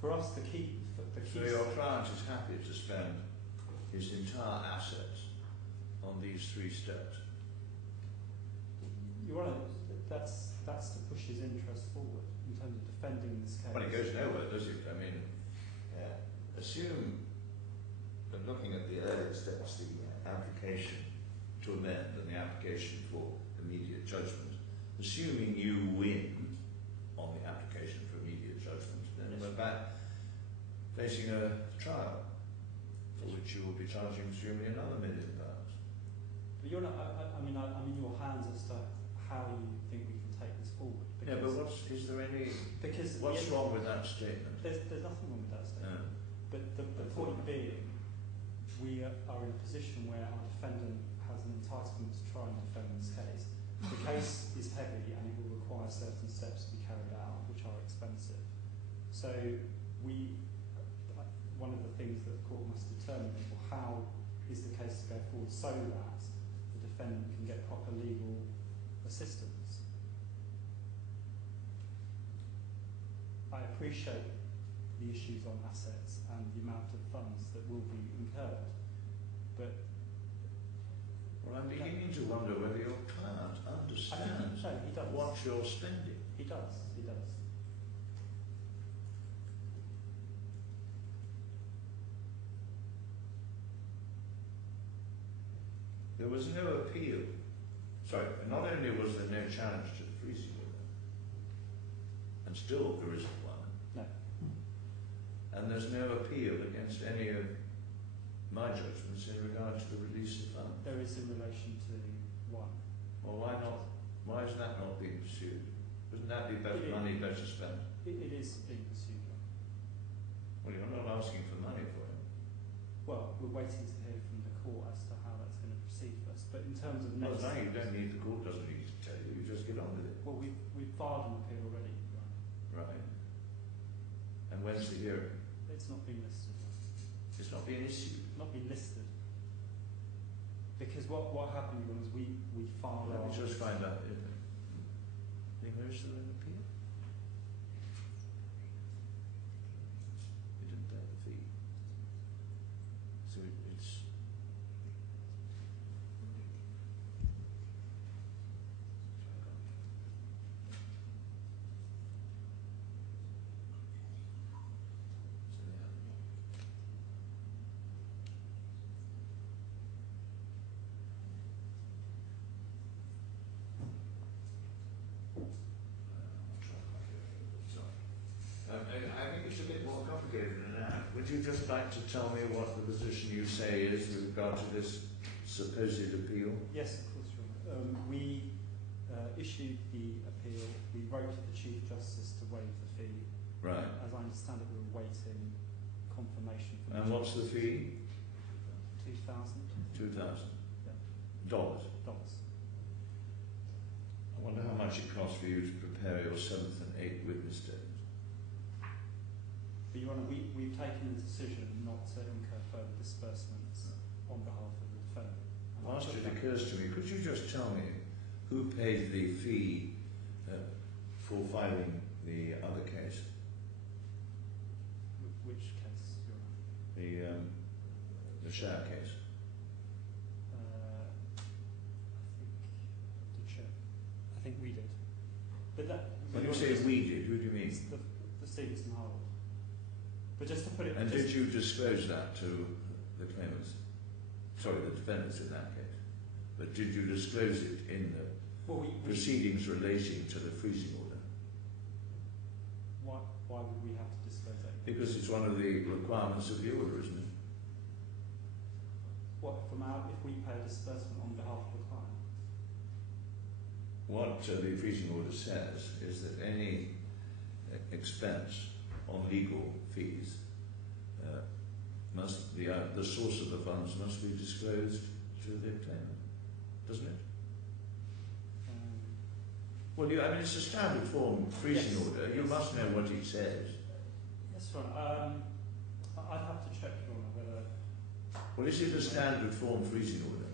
For us, the key... So your client is happy to spend his entire assets on these 3 steps? You're right, that's to push his interest forward in terms of defending this case. Well, it goes nowhere, does it? I mean, assume that looking at the earlier steps, the application to amend and the application for immediate judgment, assuming you win on the application for immediate judgment, then we're back facing a trial for which you will be charging presumably another £1 million. But you're not... I'm in your hands as to how you think we can take this forward. Yeah, but is there any... Because what's wrong with that statement? There's nothing wrong with that statement. No. But the point being, we are in a position where our defendant has an entitlement to try and defend this case. The case is heavy and it will require certain steps to be carried out, which are expensive. So one of the things that the court must determine is, well, how is the case to go forward so that the defendant can get proper legal assistance. I appreciate the issues on assets and the amount of funds that will be incurred, but... Well, I'm beginning to wonder whether your client understands he does. what you're spending. He does. There was no appeal. Sorry, not only was there no challenge to the freezing order, and still there isn't one. No. And there's no appeal against any of my judgments in regard to the release of funds. There is in relation to one. Well, why not? Why is that not being pursued? Wouldn't that be better money better spent? It is being pursued. Well, you're not asking for money for it. Well, we're waiting to hear from the court as to how that's going to proceed for us. But in terms of Well, next no, you steps, don't need, the court doesn't need to tell you, you just get on with it. well, we've filed an appeal already. Right. And when's the hearing? It's not been listed. It's not being issued. Not been listed. Because what happened was we filed Let our... me just find out. Where is there an appeal? You didn't pay the fee. So it's... So complicated an act. Would you just like to tell me what the position you say is with regard to this supposed appeal? Yes, of course, Your Honour. We issued the appeal. We wrote to the Chief Justice to waive the fee. Right. As I understand it, we were waiting confirmation from And what's the fee? $2,000. $2,000. Yeah. Dollars. Dollars. I wonder how much it costs for you to prepare your 7th and 8th witness statements. But Your Honour, we've taken the decision not to incur further disbursements on behalf of the defendant. And Whilst it occurs to me, could you just tell me who paid the fee for filing the other case? Which case, Your Honour? The share case. I think we did. But that. When you say we did, who do you mean? It's the Stevenson Harwood. But just to put it. And did you disclose that to the claimants? Sorry, the defendants in that case. But did you disclose it in the proceedings relating to the freezing order? Why would we have to disclose that? Because it's one of the requirements of the order, isn't it? What, if we pay a disbursement on behalf of the client? What the freezing order says is that any expense on legal fees must the source of the funds must be disclosed to the claimant, doesn't it? Well, I mean, it's a standard form freezing order. You must know what it says. Yes, right. I'd have to check, Your Honour, whether. Well, is it a standard form freezing order?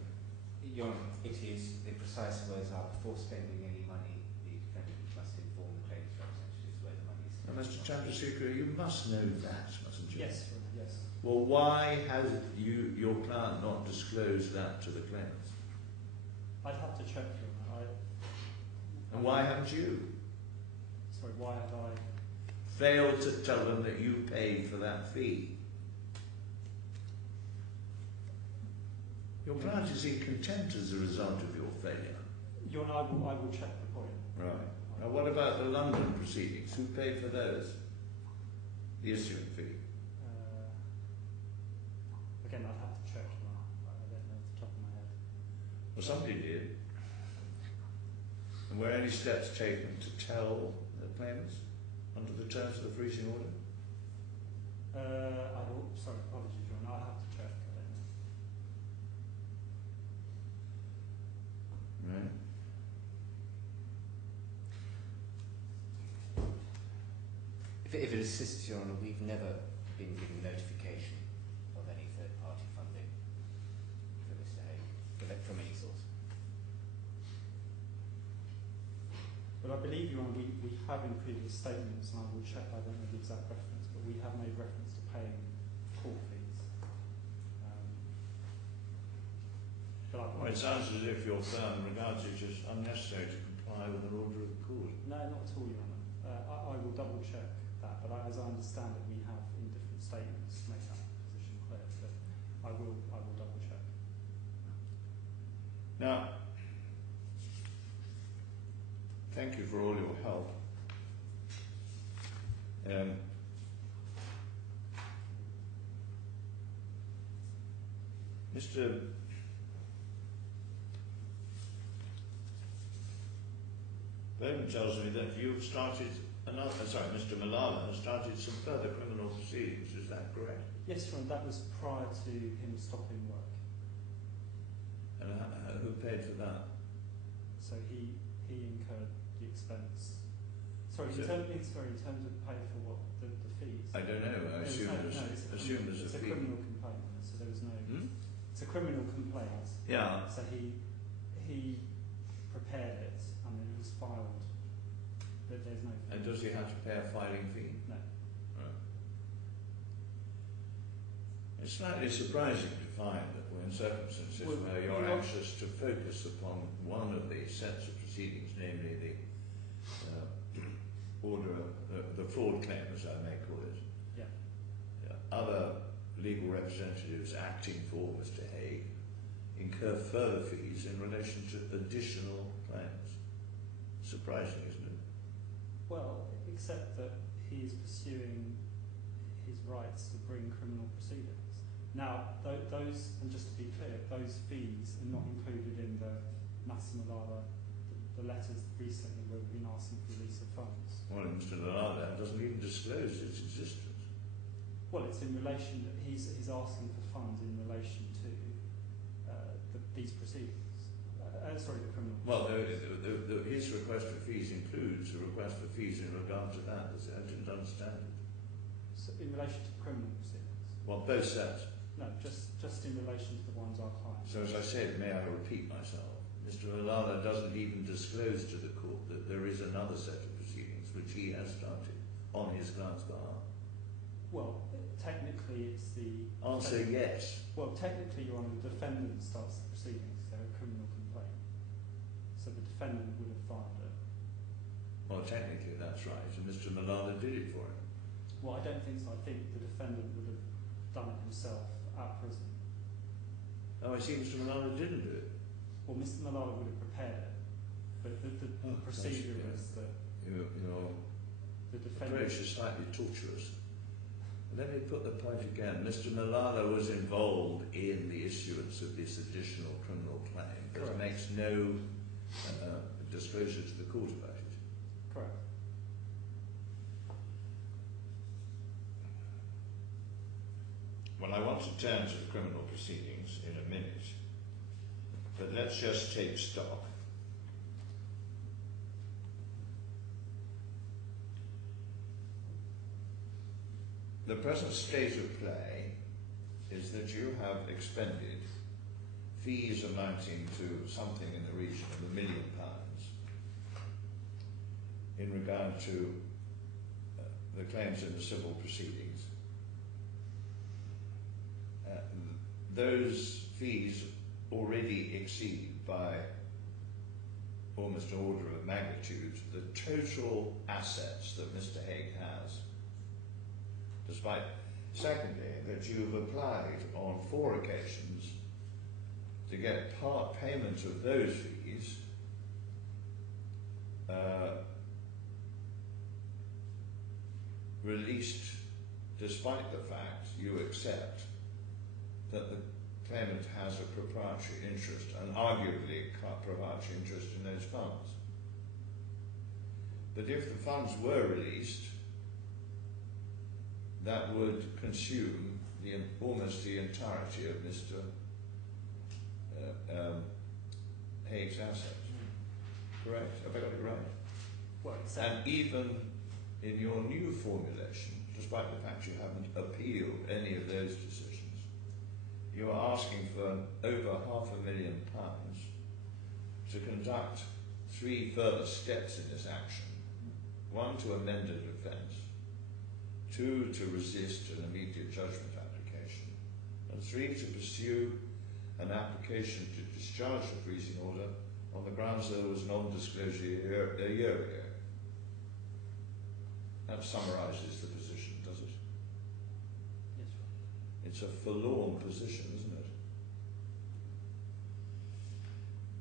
Your Honour, it is. The precise words are, before spending any money, the defendant must inform the claimant's representatives where the money is. Now, Mr. Chandrasekhar, you must know that, mustn't you? Yes, Your Honour, yes. Well, why has your client not disclosed that to the claimants? I'd have to check, Your Honour. And why haven't you? Sorry, why have I? Failed to tell them that you paid for that fee. Your client is in contempt as a result of your failure. Your Honour, I will check the point. Right. Now, what about the London proceedings? Who paid for those? The issuing fee. Again, I'd have to check, Your Honour. I don't know off the top of my head. Well, somebody did. And were any steps taken to tell the claimants under the terms of the freezing order? Sorry, apologies, Your Honour. I'll have to check. I don't know. Right. If it assists, Your Honour, we've never been given notification of any third-party funding for Mr. Haigh, from any source. But I believe, Your Honour, we have in previous statements, and I will check, I don't know the exact reference, but we have made reference to paying court fees. Well, it sounds as if your firm regards it as unnecessary to comply with an order of the court. No, not at all, Your Honour. I will double check that, but as I understand it, we have in different statements made that position clear. But I will double check. Now, thank you for all your help. Mr. Bowman tells me that you've started Mr. Malala has started some further criminal proceedings. Is that correct? Yes, Your Honour, that was prior to him stopping work. And who paid for that? So he incurred the expense. Sorry, So- in terms of pay for what the fees. I don't know. I assume there's it's a a fee. criminal complaint, so there was no. Hmm? It's a criminal complaint. Yeah. So he prepared it and then it was filed. But there's no. And does he have to pay a filing fee? No. Right. It's slightly surprising to find that we're in circumstances where you're anxious to focus upon one of the sets of proceedings, namely the the fraud claim, as I may call it. Yeah. Other legal representatives acting for Mr. Haigh incur further fees in relation to additional claims. Surprising, isn't it? Well, except that he is pursuing his right rights to bring criminal proceedings. Now, those, and just to be clear, those fees are not included in the Massa Malala, the letters recently where we've been asking for release of funds. Well, Mr. Malala doesn't even disclose its existence. Well, it's in relation, he's asking for funds in relation to these proceedings. Sorry, the criminal Well, proceedings. his request for fees includes a request for fees in regard to that. I didn't understand it. So in relation to criminal proceedings? Well, both sets. No, just in relation to the ones our client. So as I said, may I repeat myself, Mr. Malala doesn't even disclose to the court that there is another set of proceedings which he has started on his client's behalf. Well, technically it's the... Answer yes. Well, technically, Your Honour, the defendant starts the proceedings. They're a criminal complaint. So the defendant would have filed it. Well, technically that's right, and Mr. Malala did it for him. Well, I don't think so. I think the defendant would have done it himself at prison. Oh, I see Mr. Malala didn't do it. Well, Mr. Malala would have prepared it, but the procedure was that Your the defendant... approach is slightly tortuous. Let me put the point again. Mr. Malala was involved in the issuance of this additional criminal claim, but Correct. makes no disclosure to the court about it. Correct. Well, I want to turn to the criminal proceedings in a minute, but let's just take stock. The present state of play is that you have expended fees amounting to something in the region of £1 million in regard to the claims in the civil proceedings. Those fees already exceed by almost an order of magnitude the total assets that Mr. Haigh has. Despite, secondly, that you've applied on 4 occasions to get part payment of those fees released, despite the fact you accept that the claimant has a proprietary interest, and arguably a proprietary interest in those funds. But if the funds were released, that would consume almost the entirety of Mr. Haigh's assets. Correct? Have I got it right? Well, And even in your new formulation, despite the fact you haven't appealed any of those decisions, you are asking for over £500,000 to conduct 3 further steps in this action. 1, to amend a defence. 2, to resist an immediate judgment application. And 3, to pursue an application to discharge the freezing order on the grounds there was non-disclosure a year ago. That summarises the position, does it? yes, right. It's a forlorn position, isn't it?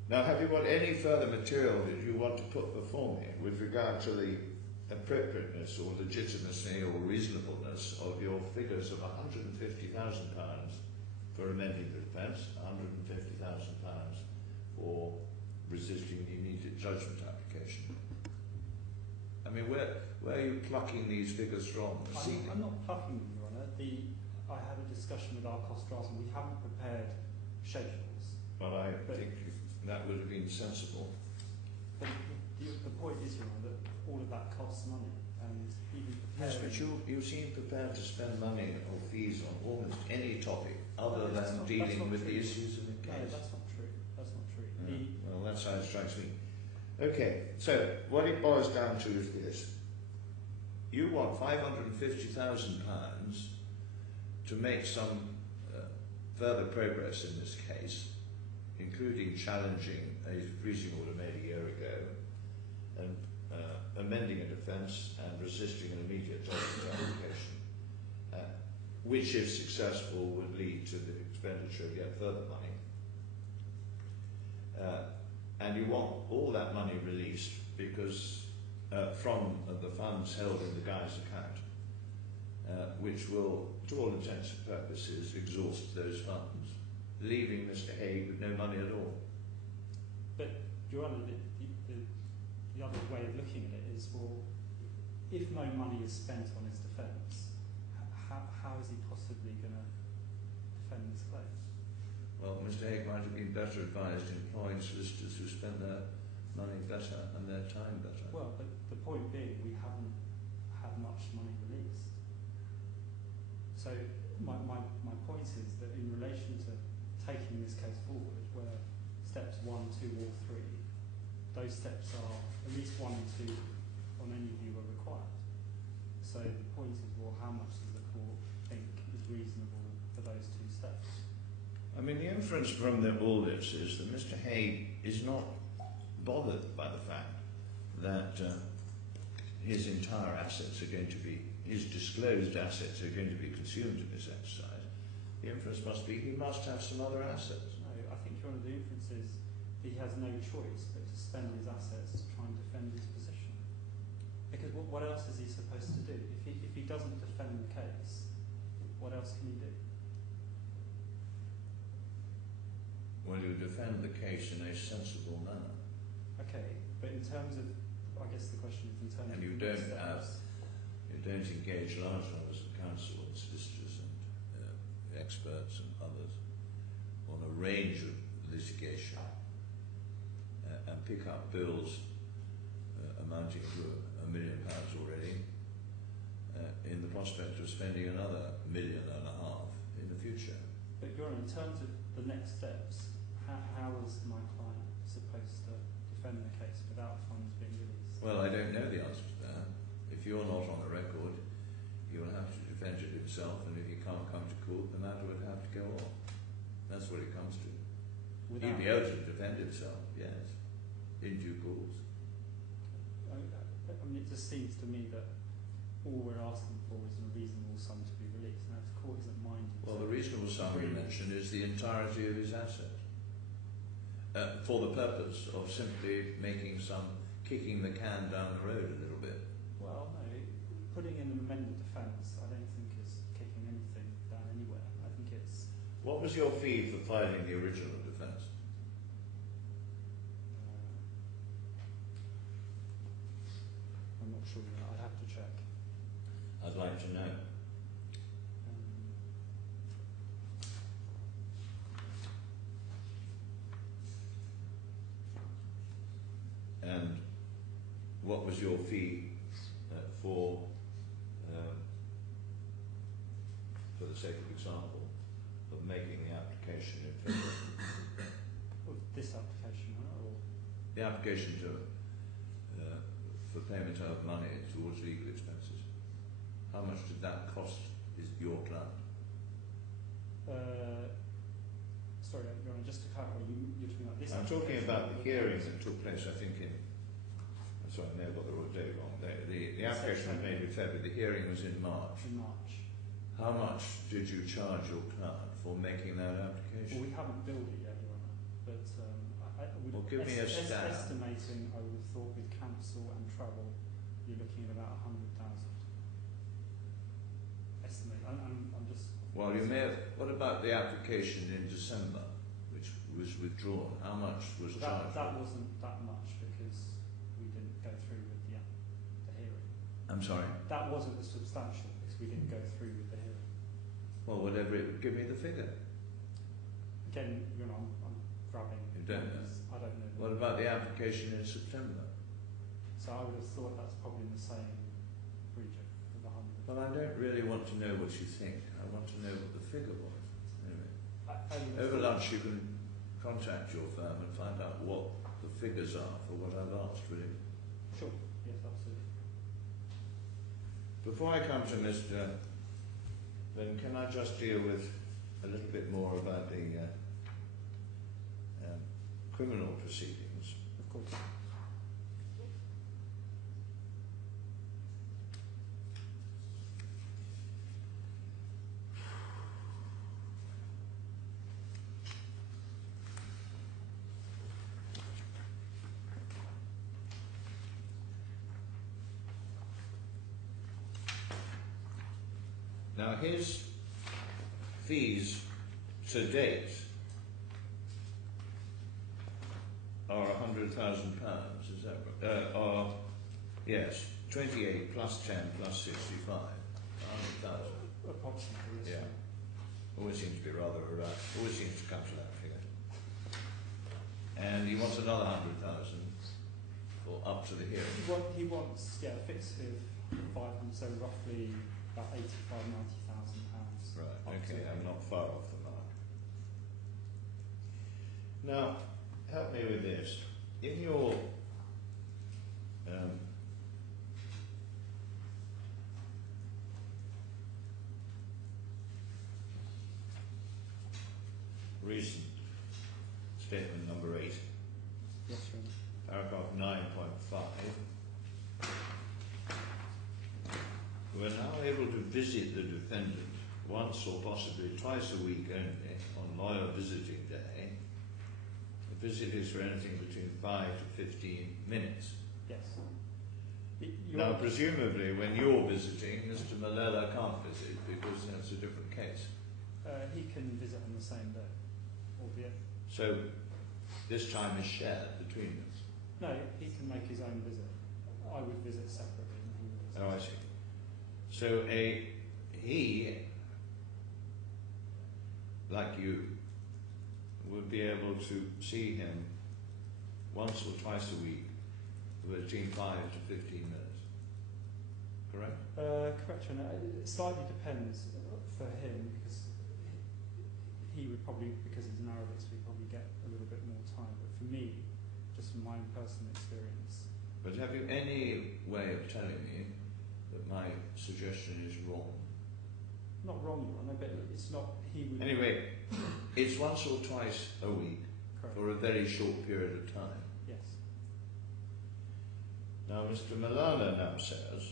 Now, have you got any further material that you want to put before me with regard to the appropriateness or legitimacy or reasonableness of your figures of £150,000 for amending the defence, £150,000 for resisting the immediate judgment application? I mean, where are you plucking these figures from? I'm not plucking them, Your Honour. I had a discussion with our cost draftsman. We haven't prepared schedules. Well, I think that would have been sensible. But the point is, Your Honour, that all of that costs money, and even Yes, preparing... but you seem prepared to spend money or fees on almost any topic other No, that's than not- dealing that's not with true. the issues of the No, case. that's not true. That's not true. Well, that's how it strikes me. Okay, so what it boils down to is this. You want £550,000 to make some further progress in this case, including challenging a freezing order made a year ago, and amending a defence and resisting an immediate judgment application, which, if successful, would lead to the expenditure of yet further money. And you want all that money released because from the funds held in the guy's account. which will, to all intents and purposes, exhaust those funds, leaving Mr. Haigh with no money at all. But, Your Honour, the other way of looking at it is, well, if no money is spent on his defence, how is he possibly going to defend this claim? Well, Mr. Haigh might have been better advised employing solicitors who spent their money better and their time better. Well, but the point being, we haven't had much money released. So my point is that in relation to taking this case forward, where steps 1, 2 or 3, those steps are, at least 1 and 2 on any view, are required. So the point is, well, how much does the court think is reasonable for those 2 steps? I mean, the inference from all this is that Mr. Haigh is not bothered by the fact that his entire assets are going to be, his disclosed assets are going to be consumed in this exercise. The inference must be he must have some other assets. No, I think, Your Honour, the inference is he has no choice but to spend his assets to try and defend his position. Because what else is he supposed to do? If he doesn't defend the case, what else can he do? Well, you defend the case in a sensible manner. Okay, but in terms of, I guess the question is in terms And of you the don't steps. You don't engage large numbers of counsel and solicitors and experts and others on a range of litigation and pick up bills amounting to £1 million already in the prospect of spending another £1.5 million in the future. But Your Honour, in terms of the next steps, how is my client supposed to defend the case without funds being released? Well, I don't know the answer to that. If you're not on the record, you'll have to defend it himself, and if you can't come to court, the matter would have to go on. That's what it comes to. He'd be able to defend himself, yes, in due course. I mean, it just seems to me that all we're asking for is a reasonable sum to be released. Now, if the court isn't minded Well, to the reasonable sum you mentioned is the entirety of his asset, for the purpose of simply kicking the can down the road a little bit. Well, no, putting in an amended defence I don't think is kicking anything down anywhere. I think it's... What was your fee for filing the original defence? I'm not sure. I'd have to check. I'd like to know. And what was your fee for the sake of example, of making the application in favour? This application, or The application for payment of money towards legal expenses. How much did that cost your client? sorry, Your Honour, just to clarify, you're talking about this. I'm talking about the hearing that took place, I think, I'm sorry, I may have got the wrong date wrong. The application was made in February, the hearing was in March. In March. How much did you charge your client for making that application? Well, we haven't billed it yet, Your Honour, but I would Well, give me a stab. estimating, I would have thought with council and travel, you're looking at about 100,000. Estimate. I'm just. Well, you may have. What about the application in December, which was withdrawn? How much was charged? That wasn't that much because we didn't go through with the hearing. I'm sorry. That wasn't as substantial because we didn't go through with the hearing. Well, whatever it would, give me the figure. Again, you know, I'm grabbing. You don't know. I don't know. What about the application in September? So I would have thought that's probably in the same region of 100. Well, I don't really want to know what you think. I want to know what the figure was. Anyway, over lunch you can contact your firm and find out what the figures are for what I've asked, will you? Sure. Yes, absolutely. Before I come to Mr. Then can I just deal with a little bit more about the criminal proceedings? Of course. Now his fees to date are £100,000, is that right? Yes, 28 plus 10 plus 65, 100,000. Approximately, yes. Yeah. Always seems to be rather around, always seems to come to that figure. And he wants another 100,000 for up to the hearing. He wants, a fixed fee of 500, so roughly about £85,000, £90,000. Right, okay, I'm not far off the mark. Now, help me with this. In your recent statement number 8, Yes, Your Honour. paragraph 9.5, we are now able to visit the defendant once or possibly twice a week only on lawyer visiting day. The visit is for anything between 5 to 15 minutes. Yes. Now, presumably, when you're visiting, Mr. Malella can't visit because that's a different case. He can visit on the same day, albeit. So, this time is shared between us. No, he can make his own visit. I would visit separately. And he would visit Oh, I see. So, he, like you, would be able to see him once or twice a week between 5 to 15 minutes. Correct? Correct, Your Honour. It slightly depends for him because he would probably, because he's an Arabist, we probably get a little bit more time. But for me, just from my own personal experience. But have you any way of telling me that my suggestion is wrong? Not wrong, Your Honour, but it's not. He would. Anyway, it's once or twice a week. Correct. For a very short period of time. Yes. Now, Mr. Malala now says,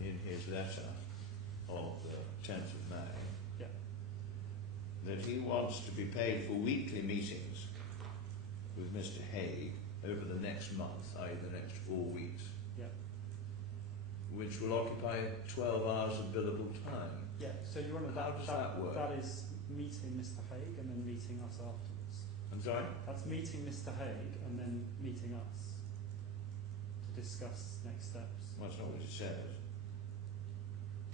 in his letter of the 10th of May, Yeah. that he wants to be paid for weekly meetings with Mr. Haigh over the next month, i.e. the next 4 weeks, Yeah. which will occupy 12 hours of billable time. Yeah. So Your Honour, How does that work? That is meeting Mr. Haigh and then meeting us afterwards. I'm sorry? That's meeting Mr. Haigh and then meeting us to discuss next steps. Well, that's not what it says.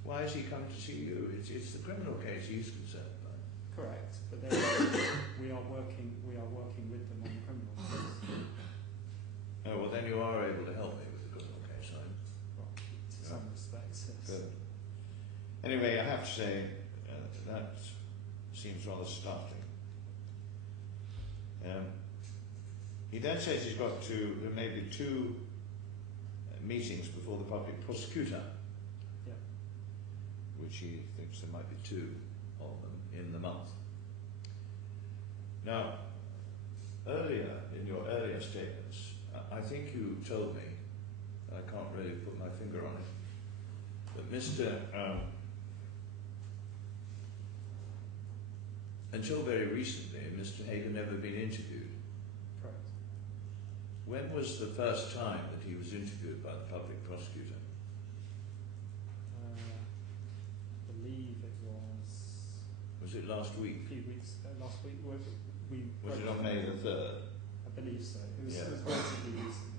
Why is he coming to see you? It's the criminal case he's concerned by. Correct, but then we are working with them on the criminal case. Oh, well, then you are able to help me with the criminal case, aren't you? Well, to some respects, yes. Good. Anyway, I have to say that seems rather startling. He then says he's got there may be 2 meetings before the public prosecutor, Yeah. which he thinks there might be 2 of them in the month. Now, earlier, in your earlier statements, I think you told me, I can't really put my finger on it, that until very recently, Mr. Haigh had never been interviewed. Correct. When was the first time that he was interviewed by the public prosecutor? I believe it was Was it last a week? few weeks ago. Last week, Was it on May the 3rd? I believe so. It was, Yeah. it was relatively recent.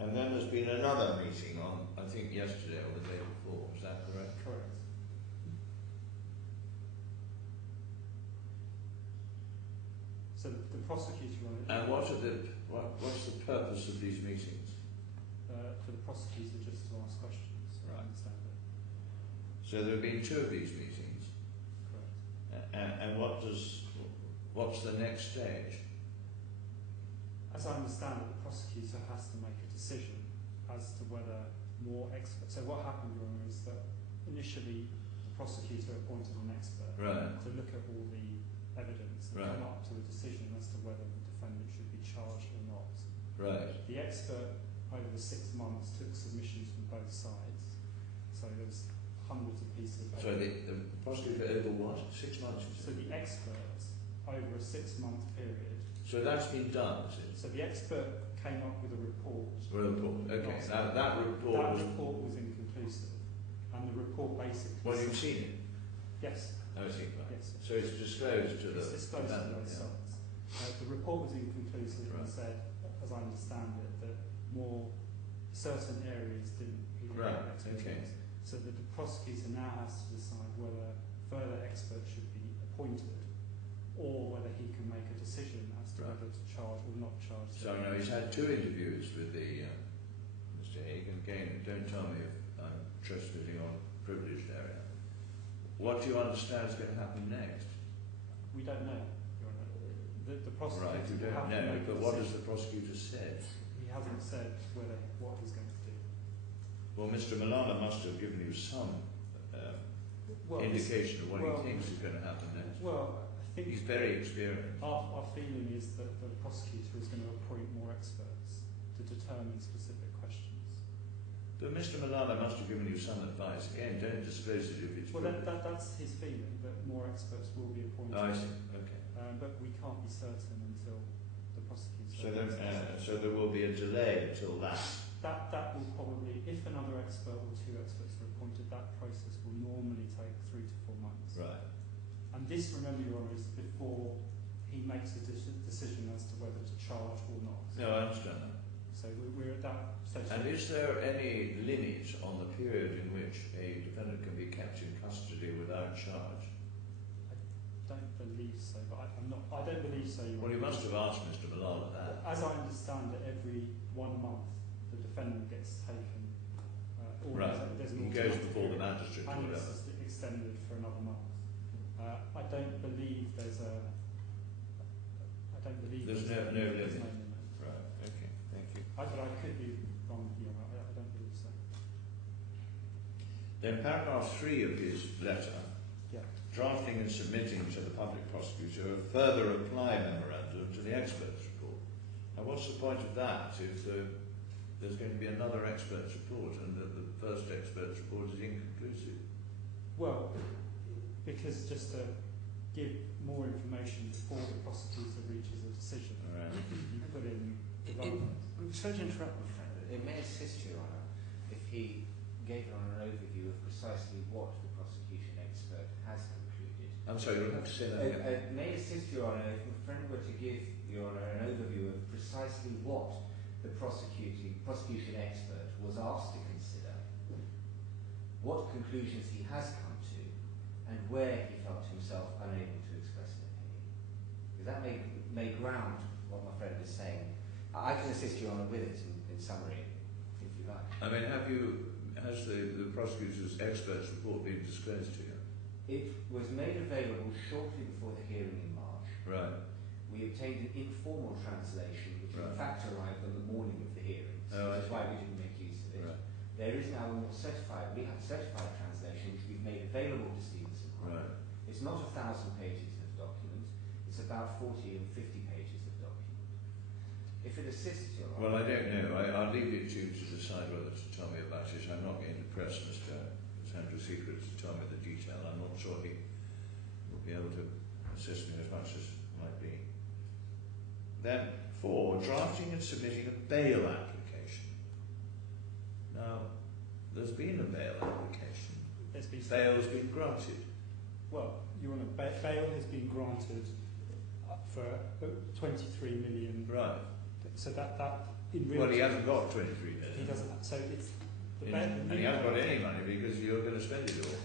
And then there's been another meeting on, I think, yesterday or the day before. Is that correct? Correct. So the prosecutor on it. And what's the purpose of these meetings? For the prosecutor just to ask questions. Right. I understand it. So there have been 2 of these meetings. Correct. And what's the next stage? As I understand it, the prosecutor has to make a decision as to whether more experts. So what happened, Your Honour, is that initially the prosecutor appointed an expert Right. to look at all the evidence and Right. come up to a decision as to whether the defendant should be charged or not. Right. The expert, over the 6 months, took submissions from both sides. So there was hundreds of pieces of So evidence. the prosecutor over what? 6 months? you So said? the expert, over a 6-month period. So that's been done, is it? So the expert came up with a report. Report. Okay. Last Now that report That was report was inconclusive. inconclusive, and the report basically. Well, you've seen it. Yes. I see. Right. Yes. So it's disclosed to the. It's disclosed to both sides. The report was inconclusive and said, as I understand it, that more certain areas didn't. He didn't have expertise. So that the prosecutor now has to decide whether further experts should be appointed, or whether he can make a decision as to whether to charge or not charge. So now he's had 2 interviews with the Mr. Haigh, and again, don't tell me if I'm trespassing on privileged area. What do you understand is going to happen next? We don't know, Your Honour. The prosecutor. Right, we don't know, but what has the prosecutor said? He hasn't said what he's going to do. Well, Mr. Malala must have given you some indication of what he thinks is going to happen next. Well, I think he's very experienced. Our feeling is that the prosecutor is going to appoint more experts to determine specific questions. But Mr. Malala must have given you some advice. Again, don't disclose it if it's well. That's his feeling, that more experts will be appointed. I see. Okay. But we can't be certain until the prosecutor. So there will be a delay until that. That will probably, if another expert or 2 experts are appointed, that process will normally take 3 to 4 months. Right. And this, remember, Your Honour, is before he makes a decision as to whether to charge or not. No, I understand that. So we're at that stage. And is there any limit on the period in which a defendant can be kept in custody without charge? I don't believe so, but I don't believe so. Well, you must have asked Mr. Malala that. As I understand it, every 1 month the defendant gets taken. Right. He goes before the magistrate or and whatever. it's extended for another month. I don't believe there's a. I don't believe there's no limit. No limit. Right. Okay. Thank you. But I could be wrong. I don't believe so. Then paragraph 3 of his letter, drafting and submitting to the public prosecutor a further reply memorandum to the expert's report. Now, what's the point of that if there's going to be another expert's report and that the first expert's report is inconclusive? Well, because just to give more information before the prosecutor reaches a decision, you put in development. I'm sorry to interrupt, my friend. It may assist you, Your Honour, if he gave on an overview of precisely what the prosecution expert has concluded. I'm sorry, you'll have to say that again. It may assist, Your Honour, if my friend were to give Your Honour an overview of precisely what the prosecution expert was asked to consider, what conclusions he has come to, and where he felt himself unable to express an opinion. Because that may ground what my friend is saying. I can assist you on with it in summary, if you like. I mean, has the prosecutor's expert's report been disclosed to you? It was made available shortly before the hearing in March. Right. We obtained an informal translation, which in fact arrived on the morning of the hearing, which is why we didn't make use of it. Right. There is now a more certified translation, which we've made available to Stevenson. Right. It's not 1,000 pages of document, it's about 40 and 50 pages of document. If it assists you... Well, I don't know. I'll leave it to you to decide whether to tell me about it. I'm not going to press Mr. Andrew Secret to tell me the detail. I'm not sure he will be able to assist me as much as might be. Then, 4, drafting and submitting a bail application. Now, there's been a bail application. Bail has been granted. Well, Your Honour, bail has been granted for 23 million. Right. So that in real well, he hasn't got 23 million. He doesn't. So it's and he hasn't got any money because you're going to spend it all.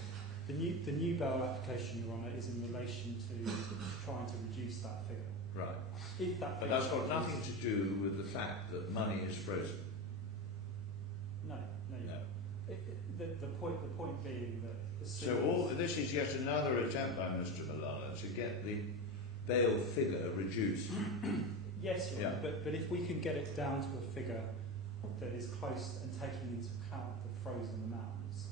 The new bail application, Your Honour, is in relation to trying to reduce that figure. Right. If that but that's got nothing to do with the fact that money is frozen. No. The point being that. So this is yet another attempt by Mr. Malala to get the bail figure reduced. Yes, Your Honour, but if we can get it down to a figure that is close and taking into account the frozen amounts,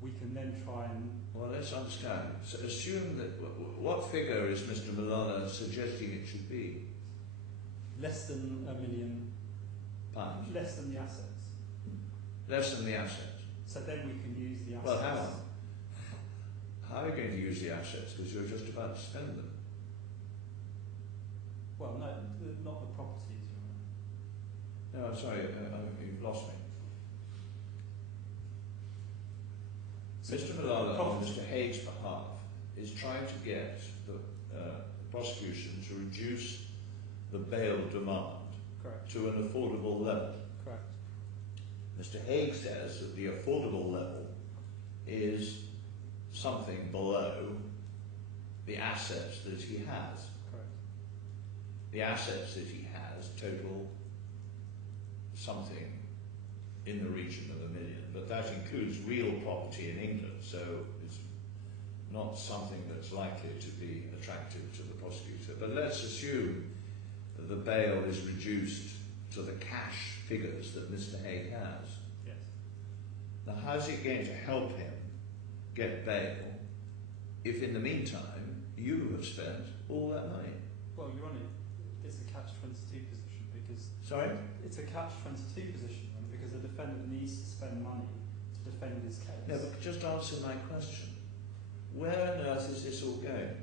we can then try and... Well, let's understand. So assume that... What figure is Mr. Malala suggesting it should be? Less than £1 million. Pounds? Less than the assets. Less than the assets? So then we can use the assets. Well, how are you going to use the assets? Because you're just about to spend them. Well, no, not the properties, Your Honour. No, I'm sorry, you've lost me. Mr. Malala, on Mr. Haig's behalf, is trying to get the prosecution to reduce the bail demand Correct. to an affordable level. Correct. Mr. Haigh says that the affordable level is something below the assets that he has. Correct. The assets that he has total something in the region of $1 million, but that includes real property in England, so it's not something that's likely to be attractive to the prosecutor. But let's assume that the bail is reduced to the cash figures that Mr. Haigh has. Yes. Now, how's it going to help him get bail if in the meantime you have spent all that money? Well, Your Honour, it's a catch-22 position because... Sorry? It's a catch-22 position, Your Honour, because the defendant needs to spend money to defend his case. No, but just answer my question. Where on earth is this all going?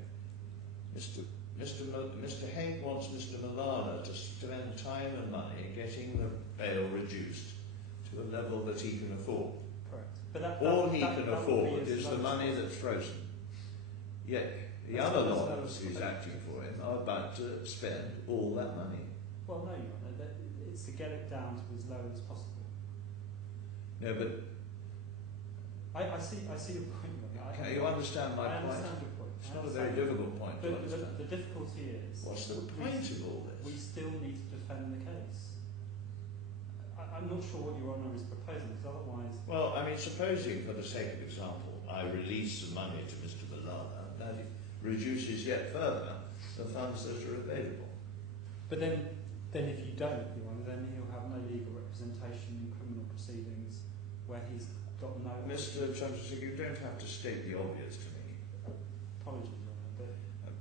Mr. Haigh wants Mr. Malala to spend time and money getting the bail reduced to a level that he can afford. Correct. But All he can afford is the money that's frozen. Yet the other lawyers who's acting for him are about to spend all that money. Well, no, Your Honour, it's to get it down to as low as possible. No, but I see your point, Your Honour. can you understand my I point? understand your point. It's not a very difficult point to But understand. the difficulty is... What's the point of all We this? still need to defend the case. I'm not sure what Your Honour is proposing, because otherwise... Well, I mean, supposing, for the sake of example, I release some money to Mr. Malala, that it reduces yet further the funds that are available. But then if you don't, Your Honour, then he'll have no legal representation in criminal proceedings where he's got no... Mr. Chandrasekhar, you don't have to state the obvious to me. Apologies, Your Honour,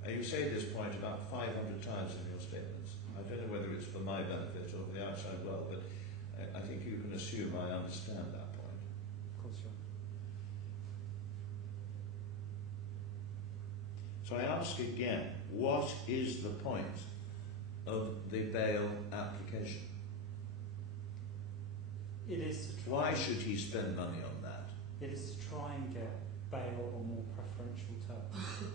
but... You say this point about 500 times in your statements. I don't know whether it's for my benefit or for the outside world, but I think you can assume I understand that point. Of course, Your Honour. So I ask again, what is the point of the bail application? It is to try... Why should he spend money on that? It is to try and get bail on more preferential terms.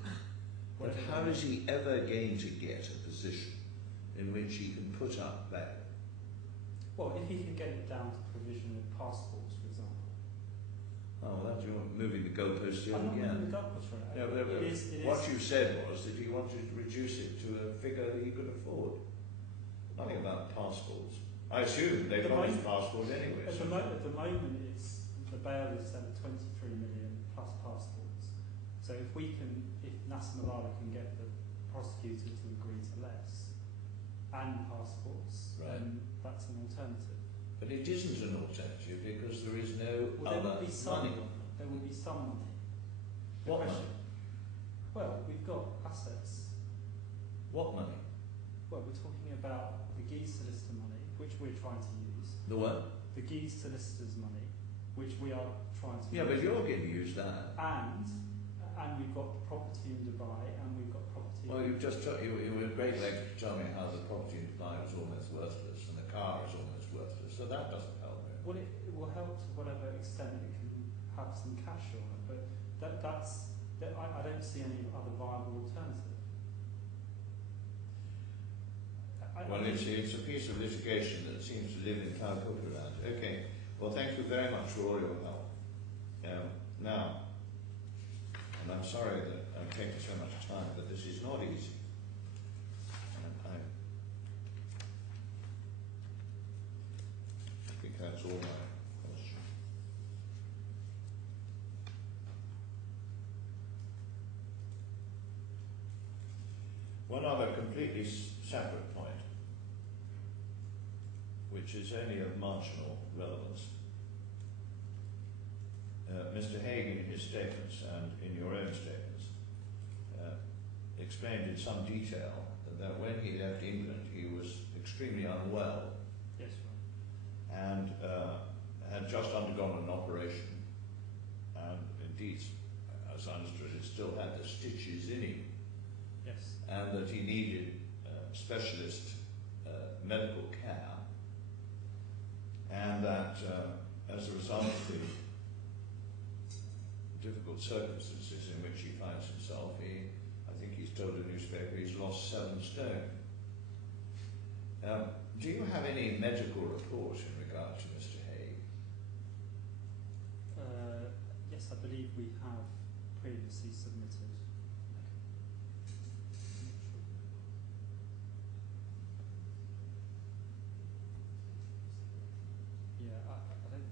But how is he ever going to get a position in which he can put up bail? Well, if he can get it down to provision of passports, for example. Oh, well, you're moving the goalpost here I'm not again. moving the goalposts for it. No, but what you said was that he wanted to reduce it to a figure that he could afford. Nothing about passports. I assume they've got his passport anyway. At the moment, it's the bail is set at 23 million plus passports. So if Nasser Malala can get the prosecutor to agree to less and passports, Right. then that's an alternative. But it isn't an alternative because there is no Well, there other will be some. money. There will be some money. The What question- money? Well, we've got assets. What money? Well, we're talking about the Geese solicitor money, which we're trying to use. The what? The Geese solicitors money, which we are trying to Yeah, use. but you're going to use that. And we've got property in Dubai, and we've got property. Well, you've just you were great length to tell me how the property in Dubai was almost worthless and the car is almost worthless, so that doesn't help me. Well, it will help to whatever extent it can have some cash on it, but I don't see any other viable alternative. Well, it's a piece of litigation that seems to live in Calcutta land. Okay, well, thank you very much for all your help. Now, and I'm sorry that I'm taking so much time, but this is not easy. I think that's all my question. One other completely separate point, which is only of marginal relevance. Mr. Haigh, in his statements and in your own statements, explained in some detail that when he left England he was extremely unwell. Yes, right. And had just undergone an operation, and indeed, as I understood it, still had the stitches in him, Yes. and that he needed specialist medical care, and that as a result of the difficult circumstances in which he finds himself. I think he's told a newspaper he's lost 7 stone. Do you have any medical report in regard to Mr. Haigh? Yes, I believe we have previously submitted. Yeah, I don't.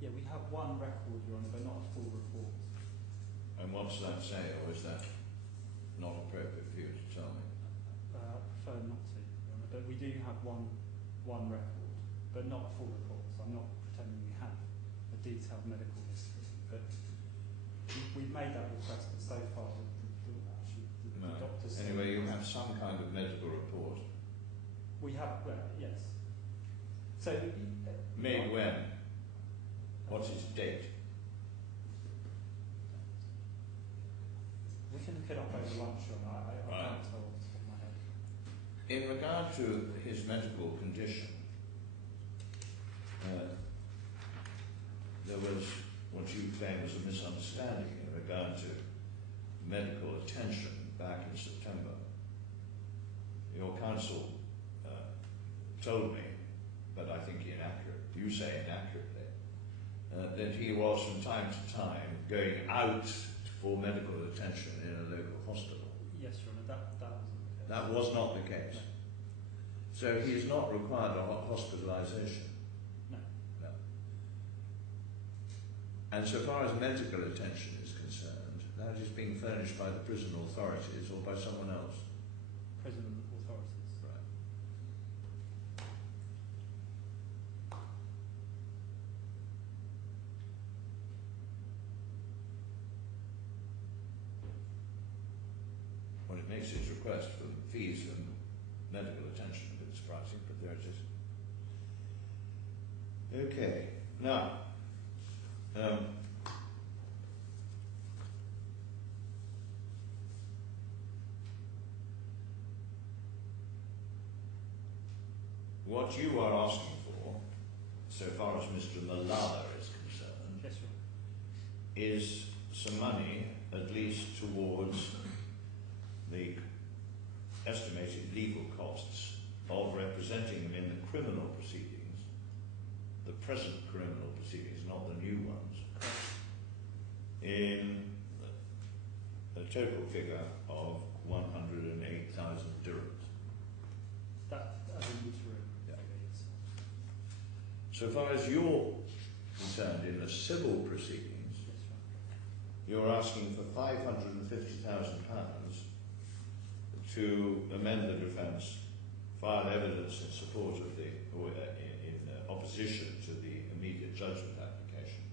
Yeah, we have one record, Your Honour, but not a full report. And what's that say, or is that not appropriate for you to tell me? I prefer not to, Your Honour, but we do have one record, but not a full report. So I'm not pretending we have a detailed medical history, but we've made that request, but so far the doctor said. Anyway, you have some kind of medical report. We have, well, yes. So Made when? What's its date? We can look it up over lunch, Your Honour. I Right. can't tell off the top of my head. In regard to his medical condition, there was what you claim was a misunderstanding in regard to medical attention back in September. Your counsel told me, but I think you say inaccurately, that he was from time to time going out for medical attention in a local hospital. Yes, Your Honour, that wasn't the case. That was not the case. No. So he is not required a hospitalisation. No. No. And so far as medical attention is concerned, that is being furnished by the prison authorities or by someone else. Prison authorities. Right. Well, it makes his request for fees and medical attention a bit surprising, but there it is. Okay. Now, what you are asking for, so far as Mr. Malala is concerned, Yes, Your Honour. is some money, at least towards the estimated legal costs of representing him in the criminal proceedings, the present criminal proceedings, not the new ones, in a total figure of 108,000 dirhams. That as an interim. Yeah. Yes. So far as you're concerned in the civil proceedings, Yes, Your Honour. you're asking for £550,000 to amend the defence, file evidence in support of in opposition to the immediate judgment application,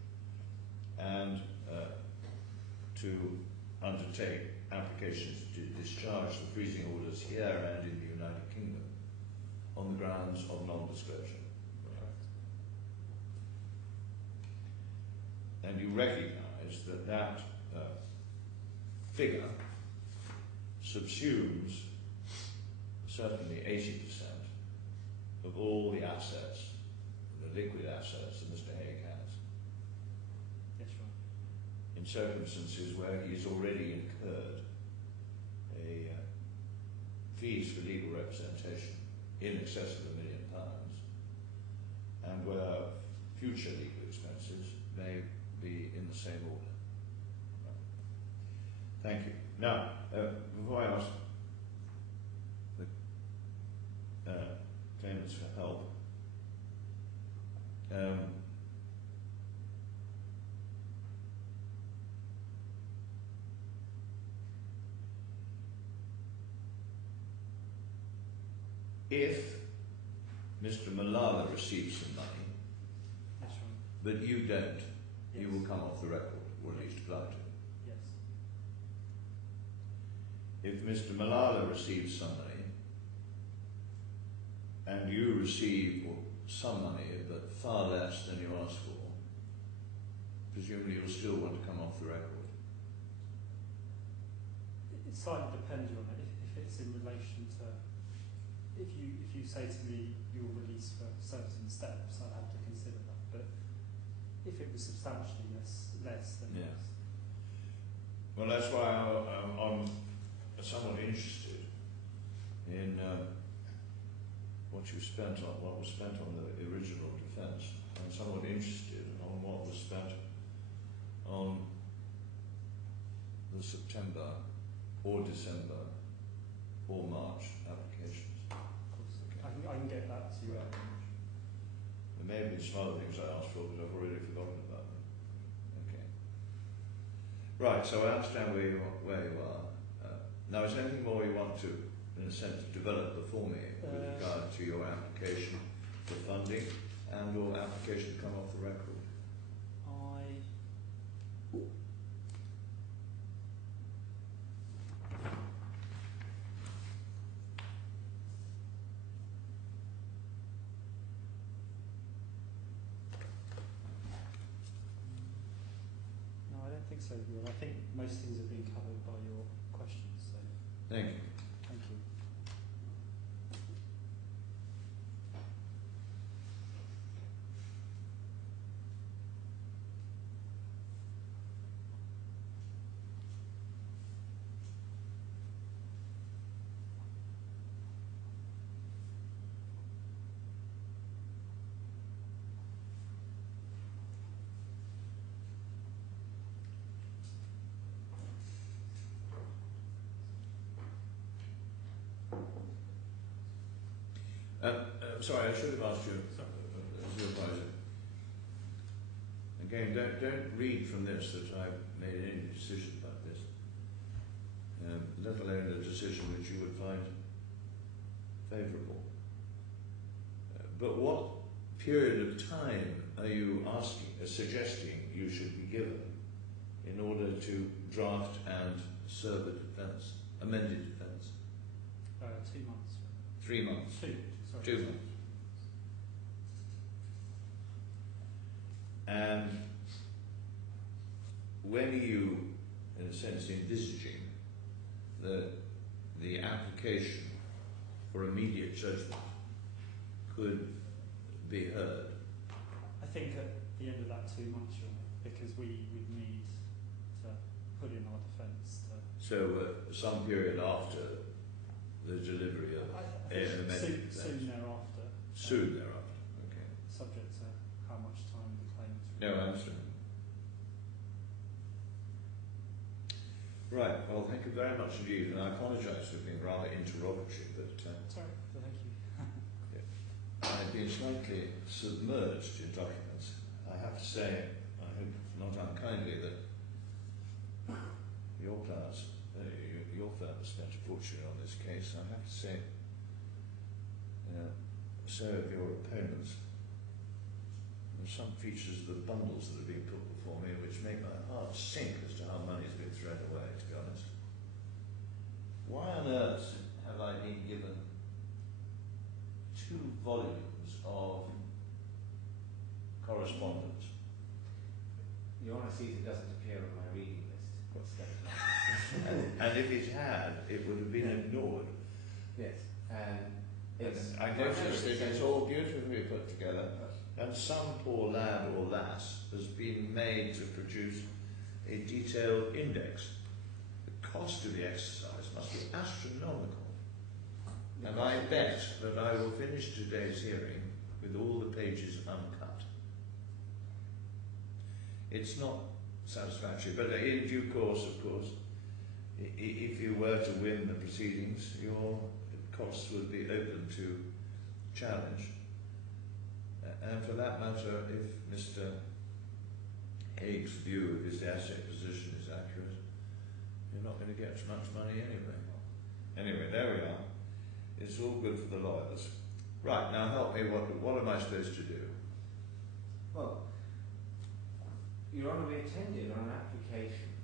and to undertake applications to discharge the freezing orders here and in the United Kingdom on the grounds of non-disclosure. And you recognise that figure subsumes certainly 80% of all the assets, the liquid assets that Mr. Haigh has, Yes, Your Honour. in circumstances where he's already incurred fees for legal representation in excess of £1 million, and where future legal expenses may be in the same order. Thank you. Now, before I ask the claimants for help, if Mr. Malala receives some money, Yes, Your Honour. but you don't, you Yes. will come off the record, or at least apply to. Yes. If Mr. Malala receives some money, and you receive some money, but far less than you asked for, presumably you'll still want to come off the record. It slightly depends on it. If it's in relation to, if you say to me you'll release for certain steps, I'd have to if it was substantially less then Yeah. yes. Well, that's why I'm somewhat interested in what was spent on the original defence. I'm somewhat interested on what was spent on the September or December or March applications. Of course. I can get that to you. There may have been some other things I asked for, but I've already forgotten about them. Okay. Right, so I understand where you are. Now, is there anything more you want to, in a sense, develop before me with regard to your application for funding and your application to come off the record? No, I don't think so, Bjorn. I think most things have been covered by your questions, so Thank you. thank you. Sorry, I should have asked you as your advisor. Again, don't read from this that I've made any decision about this, let alone a decision which you would find favourable. But what period of time are you suggesting you should be given in order to draft and serve a defence, amended defence? 2 months. 3 months. 2. Sorry. 2 months. And when are you, in a sense, envisaging that the application for immediate judgment could be heard? I think at the end of that 2 months, because we would need to put in our defence. So some period after the delivery of an amended defence? Soon thereafter. Soon thereafter, okay. Subject to how much time the claimants. No, I understand. Right, well, thank you very much indeed, and I apologise for being rather interrogatory, but Sorry, but thank you. I've been slightly submerged in documents. I have to say, I hope not unkindly, that your firm has spent a fortune on this case. I have to say, so have your opponents. There are some features of the bundles that have been put before me which make my heart sink as to how money's been thrown away, to be honest. Why on earth have I been given 2 volumes of correspondence? Your Honour sees it doesn't appear on my reading list. And if it had, it would have been ignored. Yes, and I noticed that it's all beautifully put together, and some poor lad or lass has been made to produce a detailed index. The cost of the exercise must be astronomical. And I bet that I will finish today's hearing with all the pages uncut. It's not satisfactory, but in due course, of course, if you were to win the proceedings, your costs would be open to challenge. And for that matter, if Mr. Haig's view of his asset position is accurate, you're not going to get much money anyway. Anyway, there we are. It's all good for the lawyers. Right, now help me, what am I supposed to do? well, Your Honour, we attended on an application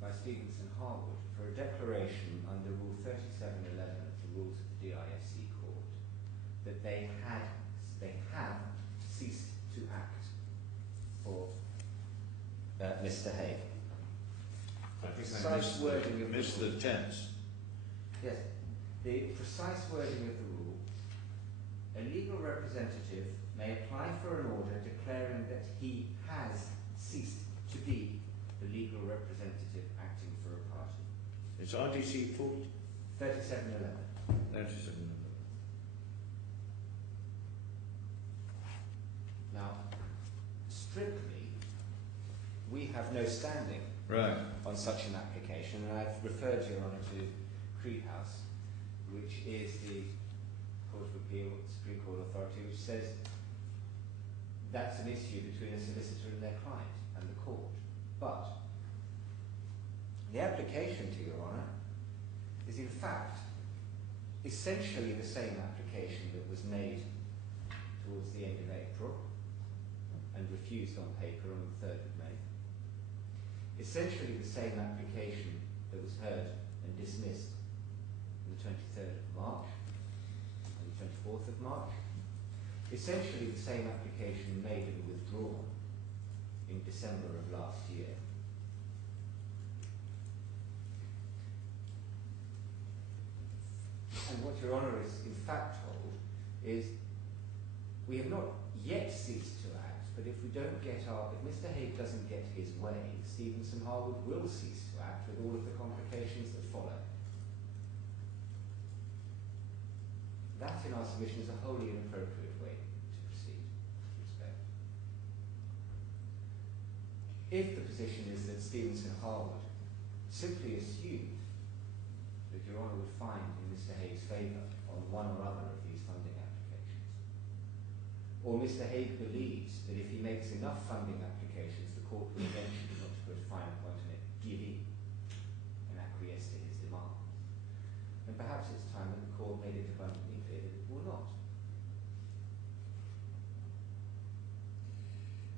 by Stevenson Harwood for a declaration under Rule 3711 of the rules of the DISC Court that they have ceased to act for Mr. Haigh. I think Precise wording of missed the tense. Yes, the precise wording of the rule: a legal representative may apply for an order declaring that he has ceased to be the legal representative acting for a party. It's RDC 40. 3711. 37. Now, strictly, we have no standing Right. on such an application, and I've referred Your Honour to Creed House, which is the Court of Appeal, Supreme Court authority, which says that's an issue between a solicitor and their client and the court. But the application, to Your Honour, is in fact essentially the same application that was made towards the end of April and refused on paper on the 3rd of May. Essentially the same application that was heard and dismissed on the 23rd of March and the 24th of March. Essentially the same application made and withdrawn in December of last year. And what Your Honour is in fact told is we have not yet ceased to act, but if we don't get if Mr. Haigh doesn't get his way, Stevenson Harwood will cease to act with all of the complications that follow. That, in our submission, is a wholly inappropriate way to proceed with respect. If the position is that Stevenson Harwood simply assumed that Your Honour would find in Mr. Haigh's favour on one or other of these funding applications, or Mr. Haigh believes that if he makes enough funding applications, the court will eventually, not to put a fine point on it, give in and acquiesce to his demands, then perhaps it's time that the court made it abundantly clear that it will not.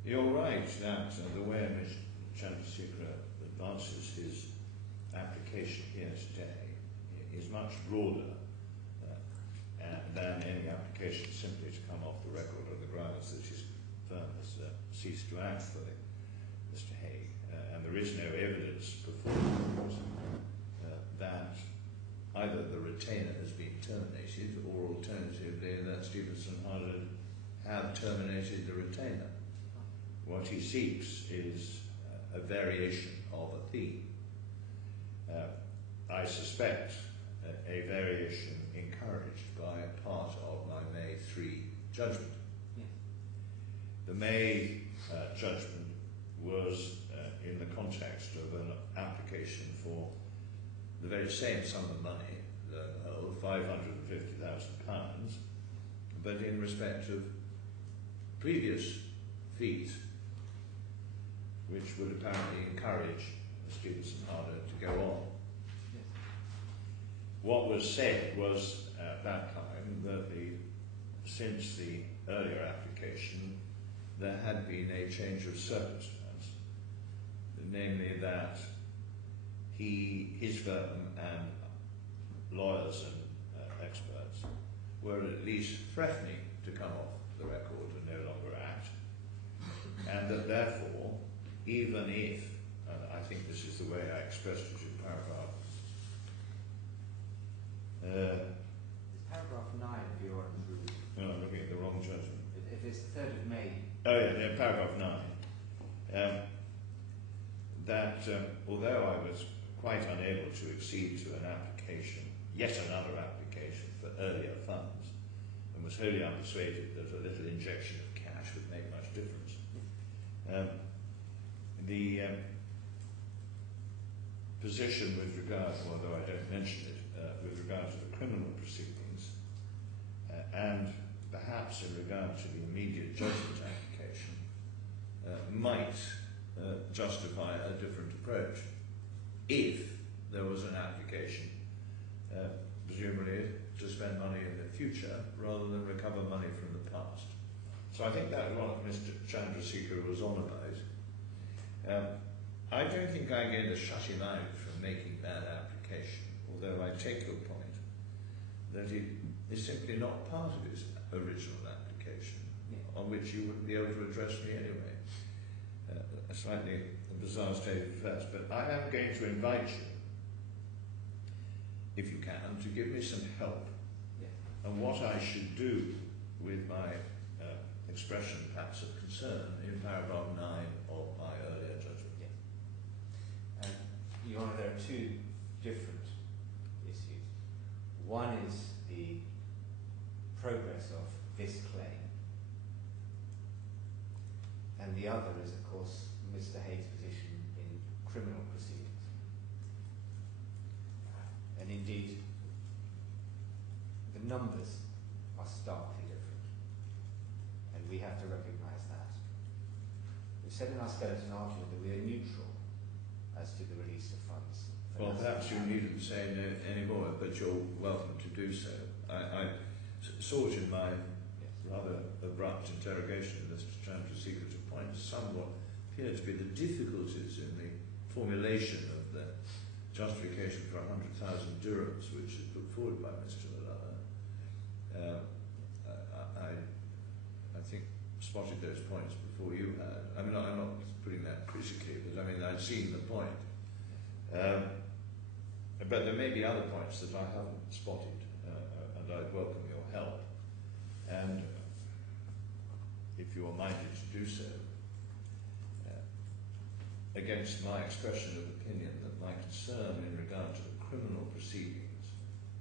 You're right that the way in which Chandrasekhar advances his application here today is much broader than any application simply to come off the record on the grounds that his firm has ceased to act for Mr. Haigh, and there is no evidence before that either the retainer has been terminated or alternatively that Stevenson Harwood have terminated the retainer. What he seeks is a variation of a theme. I suspect a variation encouraged by a part of my May 3 judgment. Yes. The May judgment was in the context of an application for the very same sum of money, the whole £550,000, but in respect of previous fees, which would apparently encourage Stevenson Harwood to go on. Yes. What was said was at that time that since the earlier application there had been a change of circumstance, namely that his firm and lawyers and experts were at least threatening to come off the record and no longer act, and that therefore, even if, and I think this is the way I expressed it in paragraph It's paragraph 9 of your Honour's ruling. no, I'm looking at the wrong judgment. If it's the 3rd of May. Oh yeah, paragraph 9. That although I was quite unable to accede to an application, yet another application for earlier funds, and was wholly unpersuaded that a little injection of cash would make much difference, the position with regard, although I don't mention it, with regard to the criminal proceedings, and perhaps in regard to the immediate judgment application, might justify a different approach if there was an application, presumably to spend money in the future rather than recover money from the past. So I think that was what Mr. Chandrasekhar was on about. I don't think I'm going to shut him out from making that application, although I take your point that it is simply not part of his original application, on which you wouldn't be able to address me anyway. A slightly bizarre state of affairs, but I am going to invite you, if you can, to give me some help on what I should do with my expression, perhaps, of concern in paragraph 9 of my earlier judgment. Yes. Your Honour, there are two different issues. One is the progress of this claim, and the other is, of course, Mr. Haig's position in criminal proceedings. And indeed, the numbers are starkly different, and we have to recognise that. We've said in our skeleton argument that we are neutral as to the release of funds. Well, perhaps you needn't say any more, but you're welcome to do so. I sought in my rather abrupt interrogation of Mr. Chandler's secretive point somewhat appear to be the difficulties in the formulation of the justification for 100,000 dirhams, which is put forward by Mr. Malala. I think spotted those points before you had. I mean, I'm not putting that critically, but I mean, I've seen the point. But there may be other points that I haven't spotted, and I'd welcome your help. And if you are minded to do so, against my expression of opinion that my concern in regard to the criminal proceedings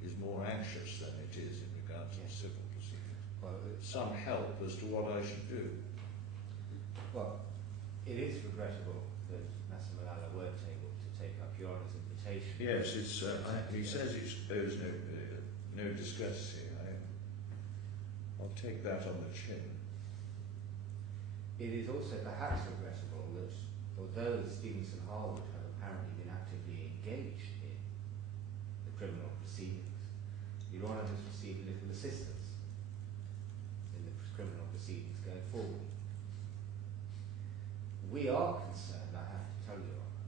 is more anxious than it is in regard to the civil proceedings. Well, some help as to what I should do. Well, it is regrettable that Mr. Malala weren't able to take up your Honour's invitation. Yes, it's, he says it owes no distress here. I'll take that on the chin. It is also perhaps regrettable that although Stevenson Harwood have apparently been actively engaged in the criminal proceedings, Your Honour has received little assistance in the criminal proceedings going forward. We are concerned, I have to tell Your Honour,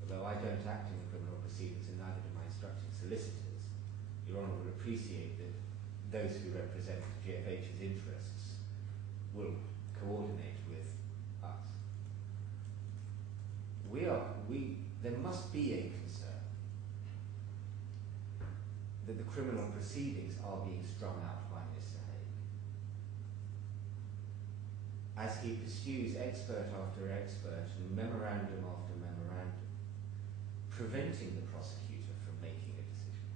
although I don't act in the criminal proceedings and neither do my instructing solicitors, Your Honour will appreciate that those who represent GFH's interests will coordinate with us. There must be a concern that the criminal proceedings are being strung out by Mr. Haigh as he pursues expert after expert and memorandum after memorandum, preventing the prosecutor from making a decision.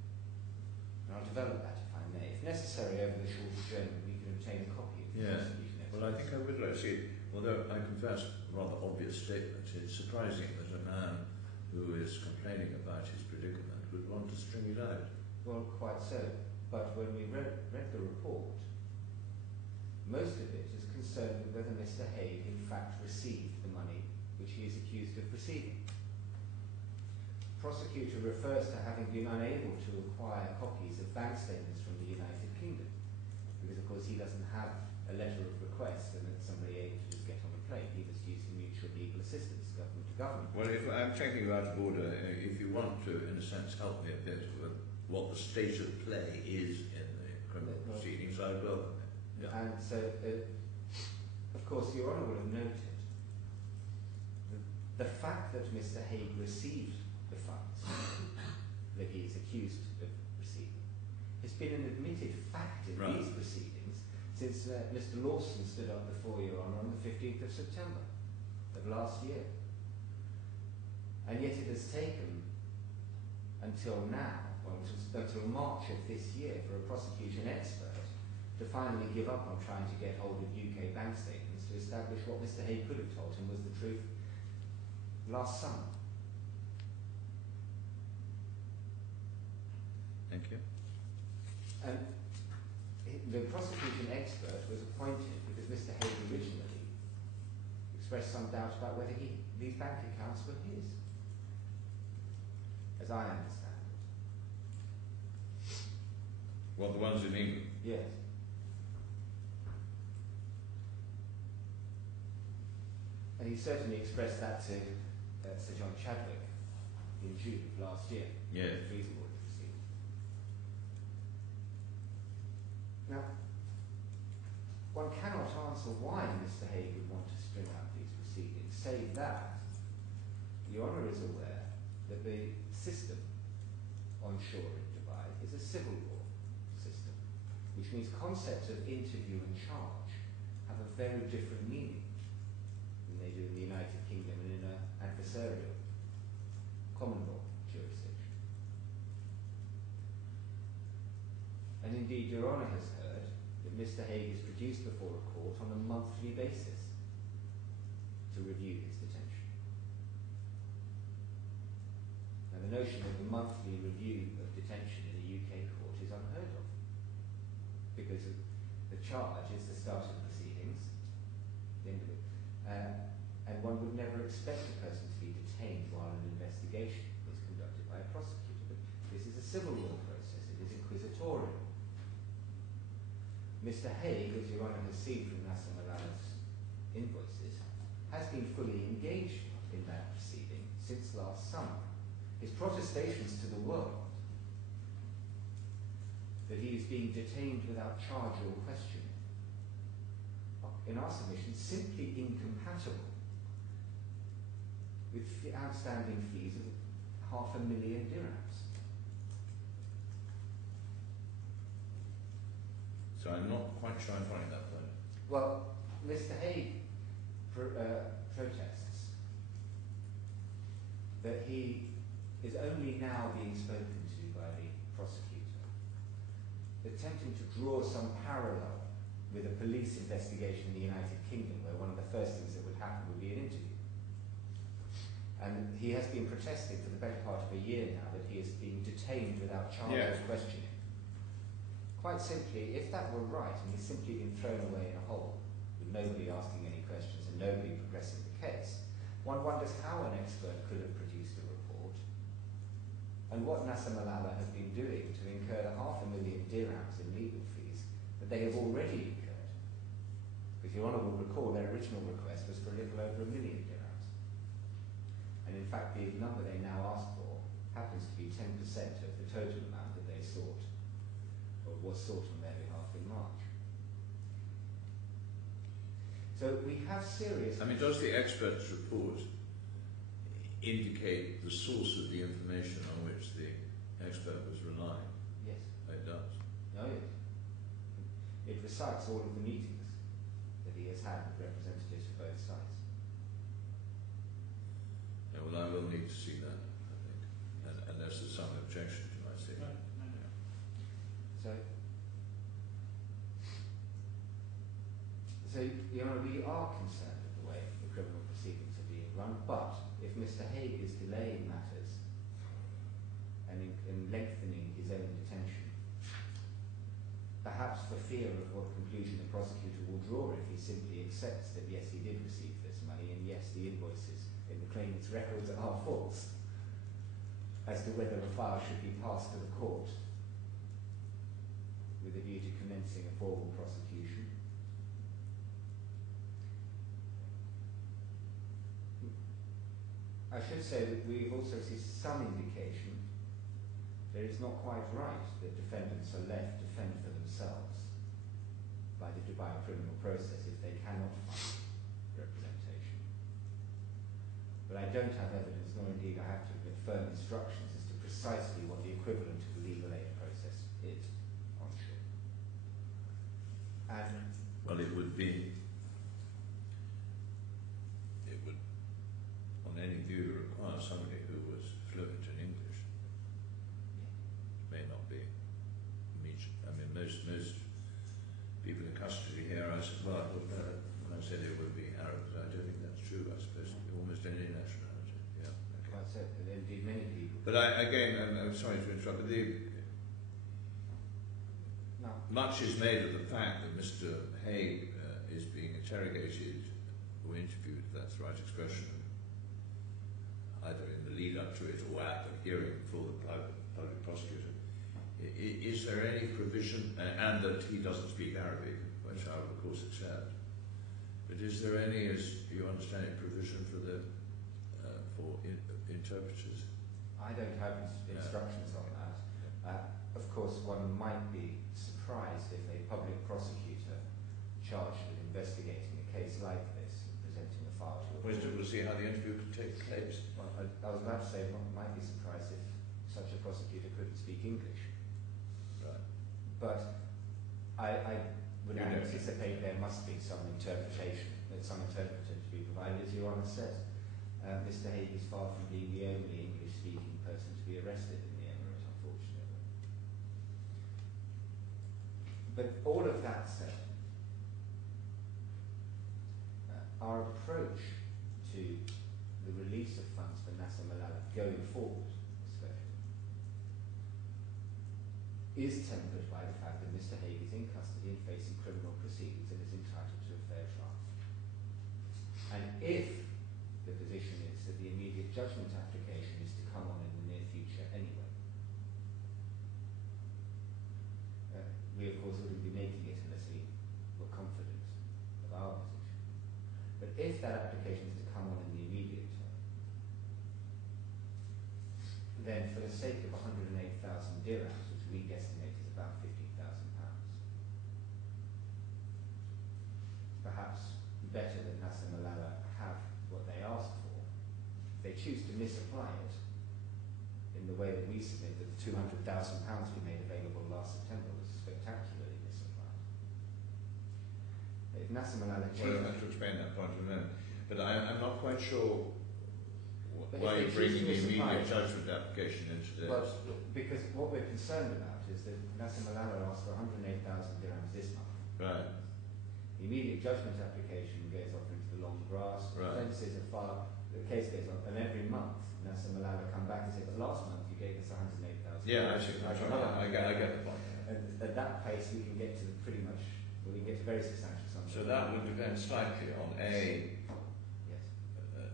And I'll develop that if I may. If necessary, over the short adjournment, we can obtain a copy of the prosecution expert. Well, I think I would like to see, although I confess a rather obvious statement, it's surprising that a man who is complaining about his predicament would want to string it out. Well, quite so. But when we read the report, most of it is concerned with whether Mr. Haigh in fact received the money which he is accused of receiving. The prosecutor refers to having been unable to acquire copies of bank statements from the United Kingdom, because of course he doesn't have a letter of request and that somebody able to just get on a plane. He was using mutual legal assistance, government to government. Well, if I'm checking you out of order, if you want to, in a sense, help me a bit with what the state of play is in the criminal proceedings, I would welcome it. Yeah. And so, of course, Your Honour will have noted the fact that Mr. Haigh received the funds that he is accused of receiving has been an admitted fact in these proceedings since Mr. Lawson stood up before Your Honour on the 15th of September of last year. And yet it has taken until now, well, until March of this year, for a prosecution expert to finally give up on trying to get hold of UK bank statements to establish what Mr. Haigh could have told him was the truth last summer. Thank you. And the prosecution expert was appointed because Mr. Haigh originally expressed some doubt about whether these bank accounts were his, as I understand it. What, the ones in England? Yes. And he certainly expressed that to Sir John Chadwick in June of last year. Yes. Reasonable to proceed. Now, one cannot answer why Mr. Haigh would want to string out these proceedings, save that Your Honour is aware that the system onshore in Dubai is a civil law system, which means concepts of interview and charge have a very different meaning than they do in the United Kingdom and in an adversarial common law jurisdiction. And indeed, Your Honour has heard that Mr. Haigh is produced before a court on a monthly basis to review his detention. Now, the notion of a monthly review of detention in a UK court is unheard of, because the charge is the start of proceedings, the end of it, and one would never expect a person to be detained while an investigation is conducted by a prosecutor. But this is a civil law process, it is inquisitorial. Mr. Haigh, as Your Honour has seen from Nasser Malala's invoices, has been fully engaged in that proceeding since last summer. His protestations to the world that he is being detained without charge or questioning are, in our submission, simply incompatible with the outstanding fees of $500,000 dirhams. So I'm not quite sure I'm following that point. Well, Mr. Haigh protests that he is only now being spoken to by the prosecutor, attempting to draw some parallel with a police investigation in the United Kingdom, where one of the first things that would happen would be an interview. And he has been protesting for the better part of a year now that he is being detained without charge or questioning. Quite simply, if that were right and he's simply been thrown away in a hole with nobody asking any questions and nobody progressing the case, one wonders how an expert could have produced a report and what Nasser Malala has been doing to incur the $500,000 dirhams in legal fees that they have already incurred. Because Your Honour will recall their original request was for a little over $1 million dirhams. And in fact, the number they now ask for happens to be 10% of the total amount that they sought, or was sought on their behalf in March. So we have serious... I mean, does the expert's report indicate the source of the information on which the expert was relying? Yes. It does. No, yes. It recites all of the meetings that he has had with representatives for both sides. Yeah, well, I will need to see that, I think, unless there's some objection to my seeing it. So, Your Honour, we are concerned with the way the criminal proceedings are being run, but if Mr. Haigh is delaying matters and lengthening his own detention, perhaps for fear of what conclusion the prosecutor will draw if he simply accepts that yes, he did receive this money and yes, the invoices in the claimant's records are false, as to whether a file should be passed to the court with a view to commencing a formal prosecution. I should say that we've also seen some indication that it's not quite right that defendants are left to fend for themselves by the Dubai criminal process if they cannot find representation. But I don't have evidence, nor indeed I have to admit firm instructions as to precisely what the equivalent of the legal aid process is on shore. And well, it would, on any view, require somebody who was fluent in English. May not be. I mean, most people in custody here, I said, well, when I said it would be Arabs, I don't think that's true. I suppose almost any nationality. Yeah. Okay. quite so, indeed many people. But I'm sorry to interrupt, but much is made of the fact that Mr. Haigh is being interrogated or interviewed, if that's the right expression, either in the lead up to it or at the hearing before the public prosecutor. Is there any provision, and that he doesn't speak Arabic, which I would of course accept, but is there any, as you understand it, provision for interpreters? I don't have instructions on that. Of course, one might be surprised if a public prosecutor charged with investigating a case like this, presenting a file to a Well, we'll see how the interview could take place. Well, I was about to say, one might be surprised if such a prosecutor couldn't speak English. Right. But I would anticipate there must be some interpretation, that some interpreter to be provided, as Your Honour says. Mr. Haigh is far from being the only English-speaking person to be arrested in the Emirate, unfortunately. But all of that said, our approach to the release of funds for Nasser Malala going forward, especially, is tempered by the fact that Mr. Haigh is in custody and facing criminal proceedings and is entitled to a fair trial. And if the position is that the immediate judgment application is to come on in the near future anyway, we of course wouldn't be making it unless we were confident of our position. But if that application is to come on in the immediate term, then for the sake of 108,000 dirhams, which we guesstimate is about £15,000, perhaps better that Nasser Malala have what they ask for. If they choose to misapply it in the way that we submit, that the £200,000 we made available last September was spectacularly misapplied. If Nasser Malala chooses... Well, I'll have to explain that point in a moment. But I'm not quite sure But why you're bringing the immediate it, judgment application into this. well, because what we're concerned about is that Nasser Malala asked for 108,000 dirhams this month. Right. The immediate judgment application goes off into the long grass, Right. offences are far, the case goes on, and every month Nasser Malala come back and say, but last month you gave us 108,000. Yeah, I see. I get the point. And at that pace we can get to pretty much, well, we can get to very substantial sums. So that would depend slightly on yes.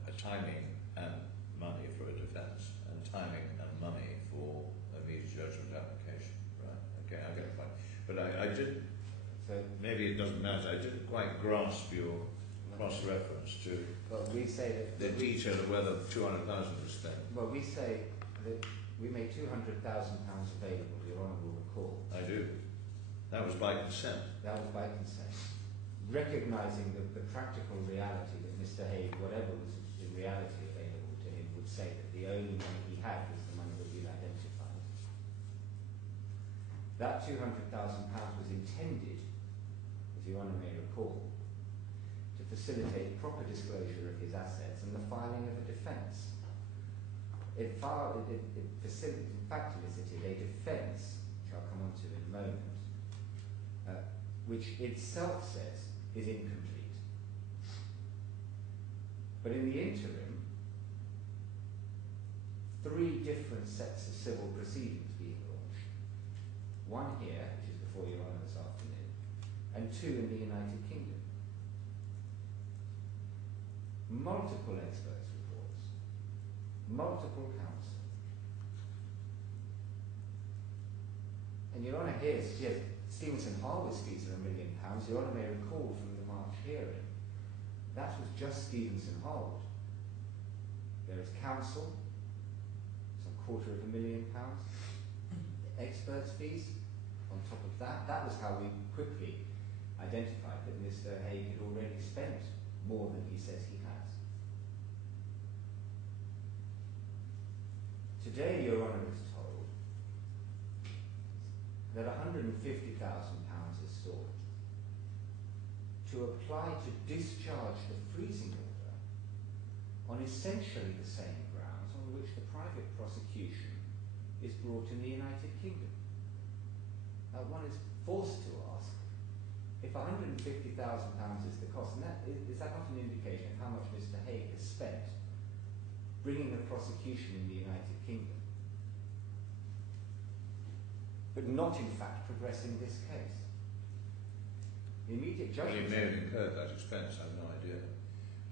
a timing and money for a defence, and timing and money for a immediate judgment application. Right. Okay, I get the point. But I didn't. So Maybe it doesn't matter. I didn't quite grasp your cross-reference to well, we say that the detail of whether 200,000 was spent. well, we say that we made £200,000 available. Your Honour will recall. I do. That was by consent. That was by consent, recognising the practical reality that Mr. Haigh, whatever was in reality available to him, would say that the only money he had was the money that we'd identified. That £200,000 was intended, as Your Honour may recall, to facilitate proper disclosure of his assets and the filing of a defence. It in fact elicited a defence, which I'll come on to in a moment, which itself says is incomplete. But in the interim, 3 different sets of civil proceedings being launched. One here, which is before Your Honour this afternoon, and 2 in the United Kingdom. Multiple experts' reports, multiple counsel. And Your Honour here suggests Stevenson Harwood's fees are £1 million. Your Honour may recall from the March hearing, that was just Stevenson Harwood. There is counsel, some £250,000, experts' fees on top of that. That was how we quickly identified that Mr. Haigh had already spent more than he says he has. Today, Your Honour is told that £150,000 is sought to apply to discharge the freezing order on essentially the same grounds on which the private prosecution is brought in the United Kingdom. Now, one is forced to ask, if £150,000 is the cost, and is that not an indication of how much Mr. Haigh has spent bringing a prosecution in the United Kingdom, but not in fact progressing this case? The immediate judgment... Well, he may have incurred that expense, I have no idea.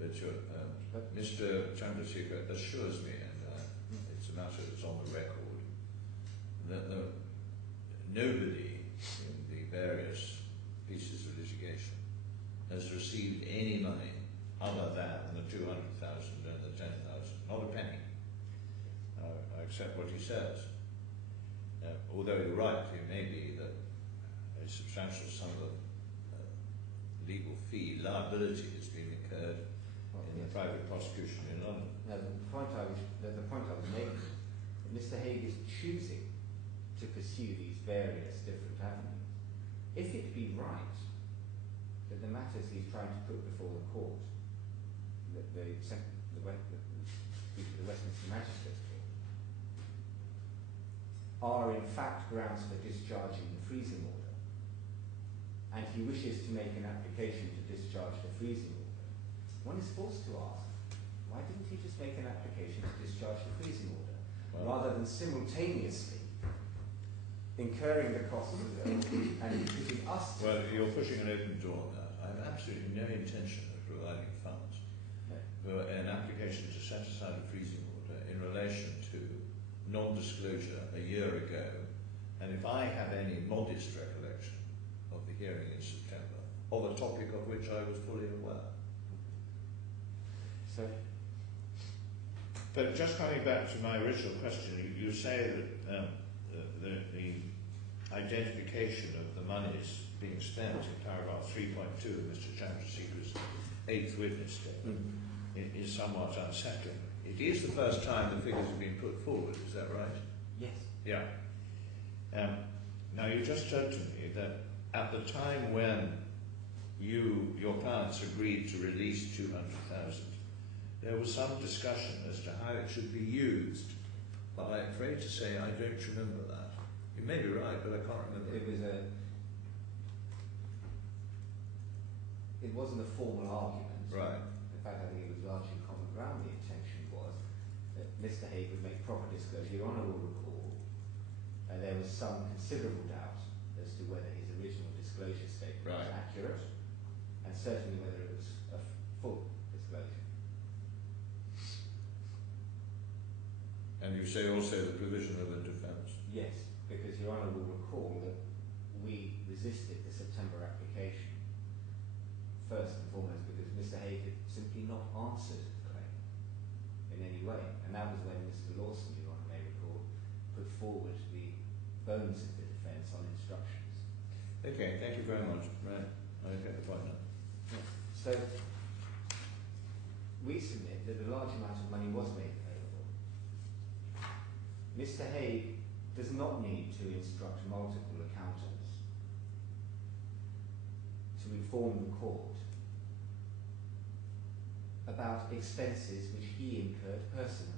But Mr. Chandrasekhar assures me, and it's a matter that's on the record, that nobody in the various pieces of litigation has received any money other than the 200,000 and the 10,000, not a penny. I accept what he says. Although you're right, it may be that a substantial sum of legal fee liability has been incurred in the private prosecution in London. Now, the point I was making, that Mr. Haigh is choosing to pursue these various different avenues. If it be right that the matters he's trying to put before the court, the Westminster Magistrates Court, are in fact grounds for discharging the freezing order, and he wishes to make an application to discharge the freezing order, one is forced to ask, why didn't he just make an application to discharge the freezing order, rather than simultaneously incurring the costs and putting us... Well, you're pushing an open door on that. I have absolutely no intention of providing funds for an application to set aside a freezing order in relation to non-disclosure a year ago, and if I have any modest recollection of the hearing in September, of a topic of which I was fully aware. So, but just coming back to my original question, you say that the identification of the monies being spent in paragraph 3.2 of Mr. Chandrasekhar's 8th witness statement is somewhat unsettling. It is the first time the figures have been put forward, is that right? yes. Yeah. Now you just said to me that at the time when your clients agreed to release 200,000, there was some discussion as to how it should be used, but I'm afraid to say I don't remember that. You may be right, but I can't remember. It wasn't a formal argument. Right. In fact, I think it was largely common ground. The intention was that Mr. Haigh would make proper disclosure. Your Honour will recall there was some considerable doubt as to whether his original disclosure statement was accurate, and certainly whether it was a full disclosure. And you say also the provision of a defence? Yes, because Your Honour will recall that we resisted the September application, first and foremost because Mr. Haigh had simply not answered the claim in any way. And that was when Mr. Lawson, Your Honour may recall, put forward the bones of the defence on instructions. Okay, thank you very much. Right, I get the point now. Yes. So, we submit that a large amount of money was made available. Mr. Haigh does not need to instruct multiple accountants to inform the court about expenses which he incurred personally.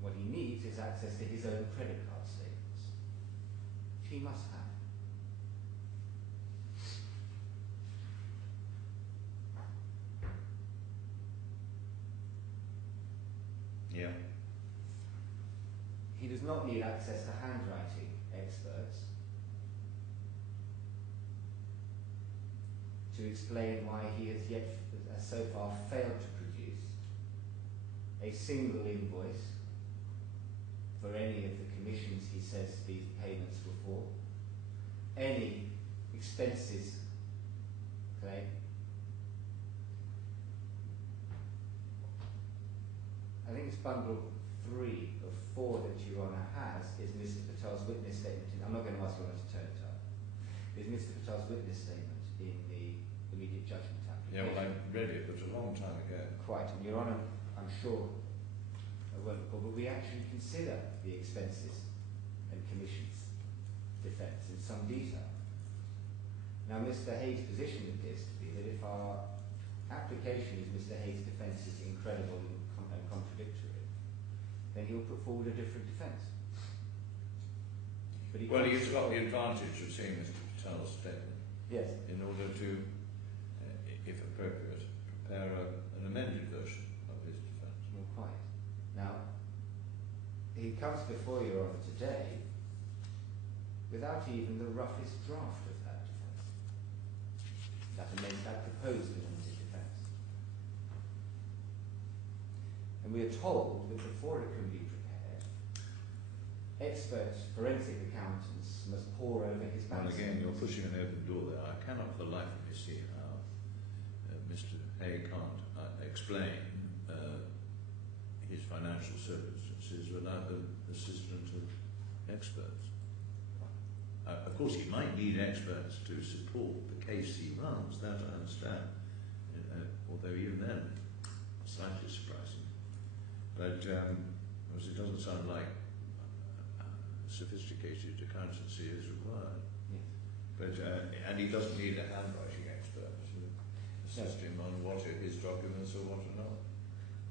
What he needs is access to his own credit card statements, which he must have. Yeah. He does not need access to handwriting experts to explain why he has so far failed to produce a single invoice for any of the commissions he says these payments were for, any expenses claim. I think it's bundle 3 of 4 that Your Honour has is Mr. Patel's witness statement. I'm not going to ask Your Honour to turn it up. Is Mr. Patel's witness statement in the immediate judgment application? Yeah, well, I read it, but a long time ago. Quite, and Your Honour, I'm sure I won't recall, but we actually consider the expenses and commissions defence in some detail. Now, Mr. Hayes' position appears to be that if our application is Mr. Hayes' defence is incredible and contradictory, then he'll put forward a different defence. But He's got the advantage of seeing Mr. Patel's statement. Yes. In order to, if appropriate, prepare an amended version of his defence. Well, quite. Now, he comes before Your Honour today without even the roughest draft of that defence. That proposed amended defence. And we are told that before it can be prepared, experts, forensic accountants, must pore over his And balance. again, you're pushing an open door there. I cannot for the life of me see how Mr. Haigh can't explain his financial circumstances without the assistance of experts. Of course, he might need experts to support the case he runs, that I understand, although even then, slightly surprising. But it doesn't sound like sophisticated accountancy is required. Yes. But and he doesn't need a handwriting expert to assist him on what are his documents or what are not.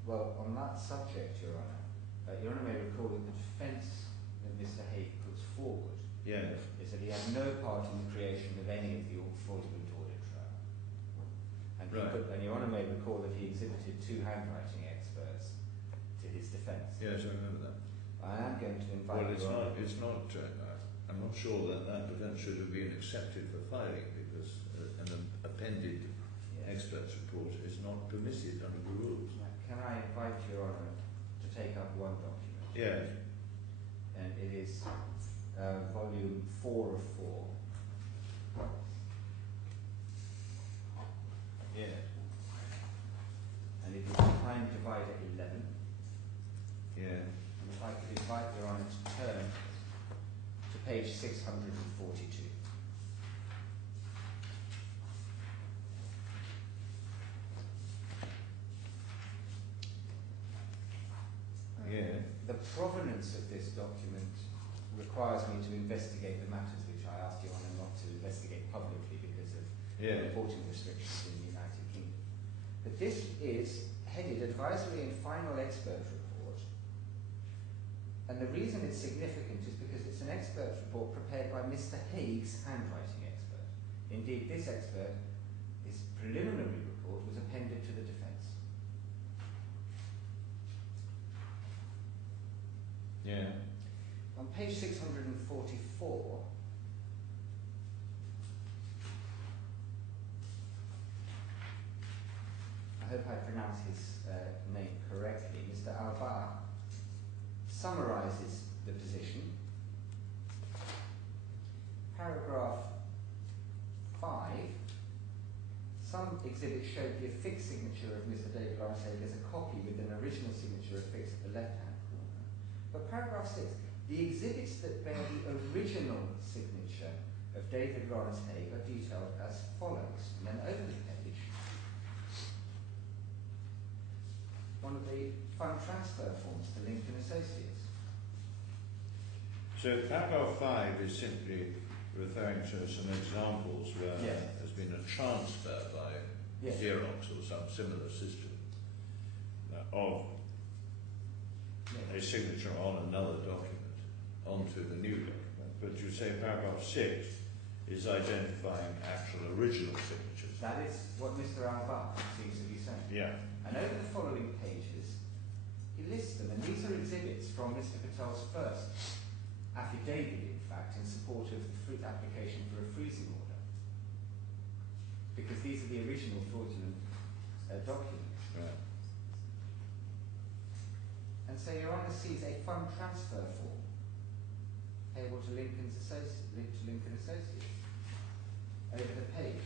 Well, on that subject, Your Honour, Your Honour may recall that the defence that Mr. Haigh puts forward is that he had no part in the creation of any of the fraudulent audit trail. And, and Your Honour may recall that he exhibited 2 handwriting experts to his defence. Yes, I remember that. I am going to invite. Well, it's not. I'm not sure that defence should have been accepted for filing because an appended expert's report is not permitted under the rules. Can I invite Your Honour to take up one document? Yes. And it is volume 4 of 4. Yes. And it is time divider 11. Yeah. And if I could invite Your Honour to turn to page 642. Yeah. The provenance of this document requires me to investigate the matters which I asked Your Honour not to investigate publicly because of reporting restrictions in the United Kingdom. But this is headed Advisory and Final Expert Report. And the reason it's significant is because it's an expert report prepared by Mr. Haigh's handwriting expert. Indeed, this expert, his preliminary report was appended to the defence. Yeah. On page 644, I hope I pronounce his name correctly, Mr. Alvar summarises the position. Paragraph 5, some exhibits showed the affixed signature of Mr. David Lawrence Haigh as a copy with an original signature affixed at the left-hand corner. But paragraph 6, the exhibits that bear the original signature of David Lawrence Haigh are detailed as follows. And then over the page, one of the fund transfer forms to Lincoln Associates. So paragraph 5 is simply referring to some examples where there's been a transfer by Xerox or some similar system of a signature on another document onto the new document. But you say paragraph 6 is identifying actual original signatures. That is what Mr. Alvar seems to be saying. Yeah. And over the following pages, he lists them, and these are exhibits from Mr. Patel's first affidavit, in fact, in support of the application for a freezing order. Because these are the original fraudulent documents. Right. And so Your Honour sees a fund transfer form payable to Lincoln Associates. Over the page,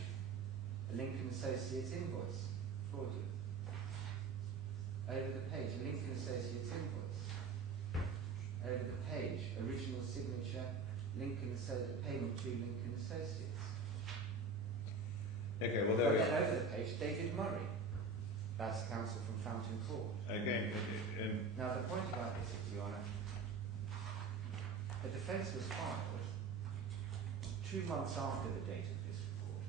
a Lincoln Associates invoice, fraudulent. Over the page, a Lincoln Associates invoice. Over the page, original signature, payment to Lincoln Associates. Okay, well there we then are. over the page, David Murray. That's counsel from Fountain Court. Again, now the point about this is, Your Honour, the defence was filed 2 months after the date of this report,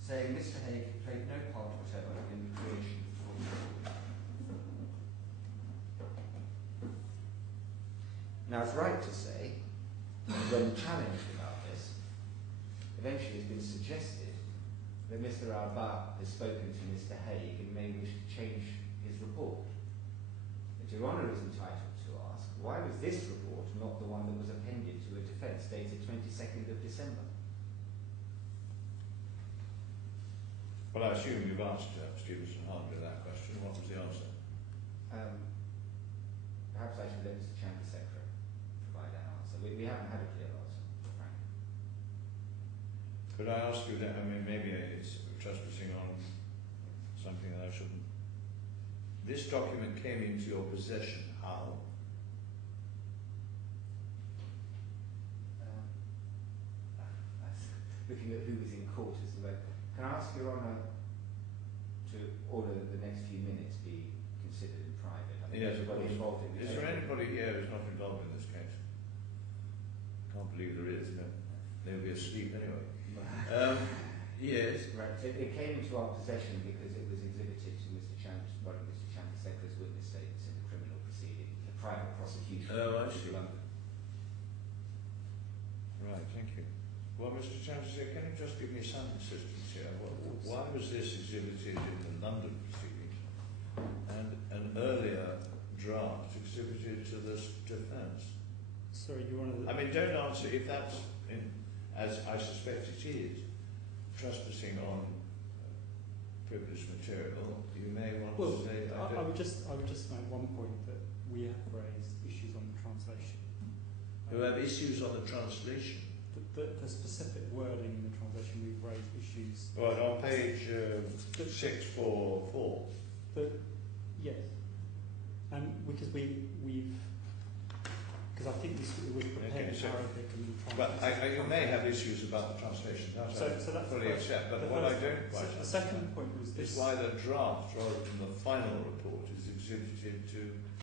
saying Mr. Haigh played no part whatever in the creation of the fraud. Now it's right to say, when challenged about this, eventually it's been suggested that Mr. Alvar has spoken to Mr. Haigh and may wish to change his report. But Your Honour is entitled to ask, why was this report not the one that was appended to a defence dated 22nd of December? well, I assume you've asked Stevenson Hardley that question. What was the answer? Perhaps I should let Mr. Chamber Secretary provide that answer. We haven't had a clear answer, frankly. Could I ask you that? I mean, maybe it's trespassing on something that I shouldn't. This document came into your possession how? Looking at who was in court as the way. Can I ask Your Honour to order that the next few minutes be consumed considered in private. I mean, Yes, everybody involved in is there anybody here who's not involved in this case? Can't believe there is. No. They'll be asleep anyway. Yes. Right. It came into our possession because it was exhibited to Mr. Champaseka's witness statements in the criminal proceeding, the private prosecution Oh, I in see. London. Right, thank you. Well, Mr. Chancellor, can you just give me some assistance here? Why was this exhibited in the London proceedings and an earlier draft exhibited to the defence? Sorry, you wanted. I mean, don't answer if that's, as I suspect it is, trespassing on privileged material. You may want to say. I would just make one point that we have raised issues on the translation. Who have issues on the translation? The specific wording in the translation, we've raised issues. Right, on page 644. Yes, because because I think this was prepared in Arabic and translated. You may have issues about the translation. That I fully accept. But what I don't quite the second point was is why the draft rather than the final report is exhibited to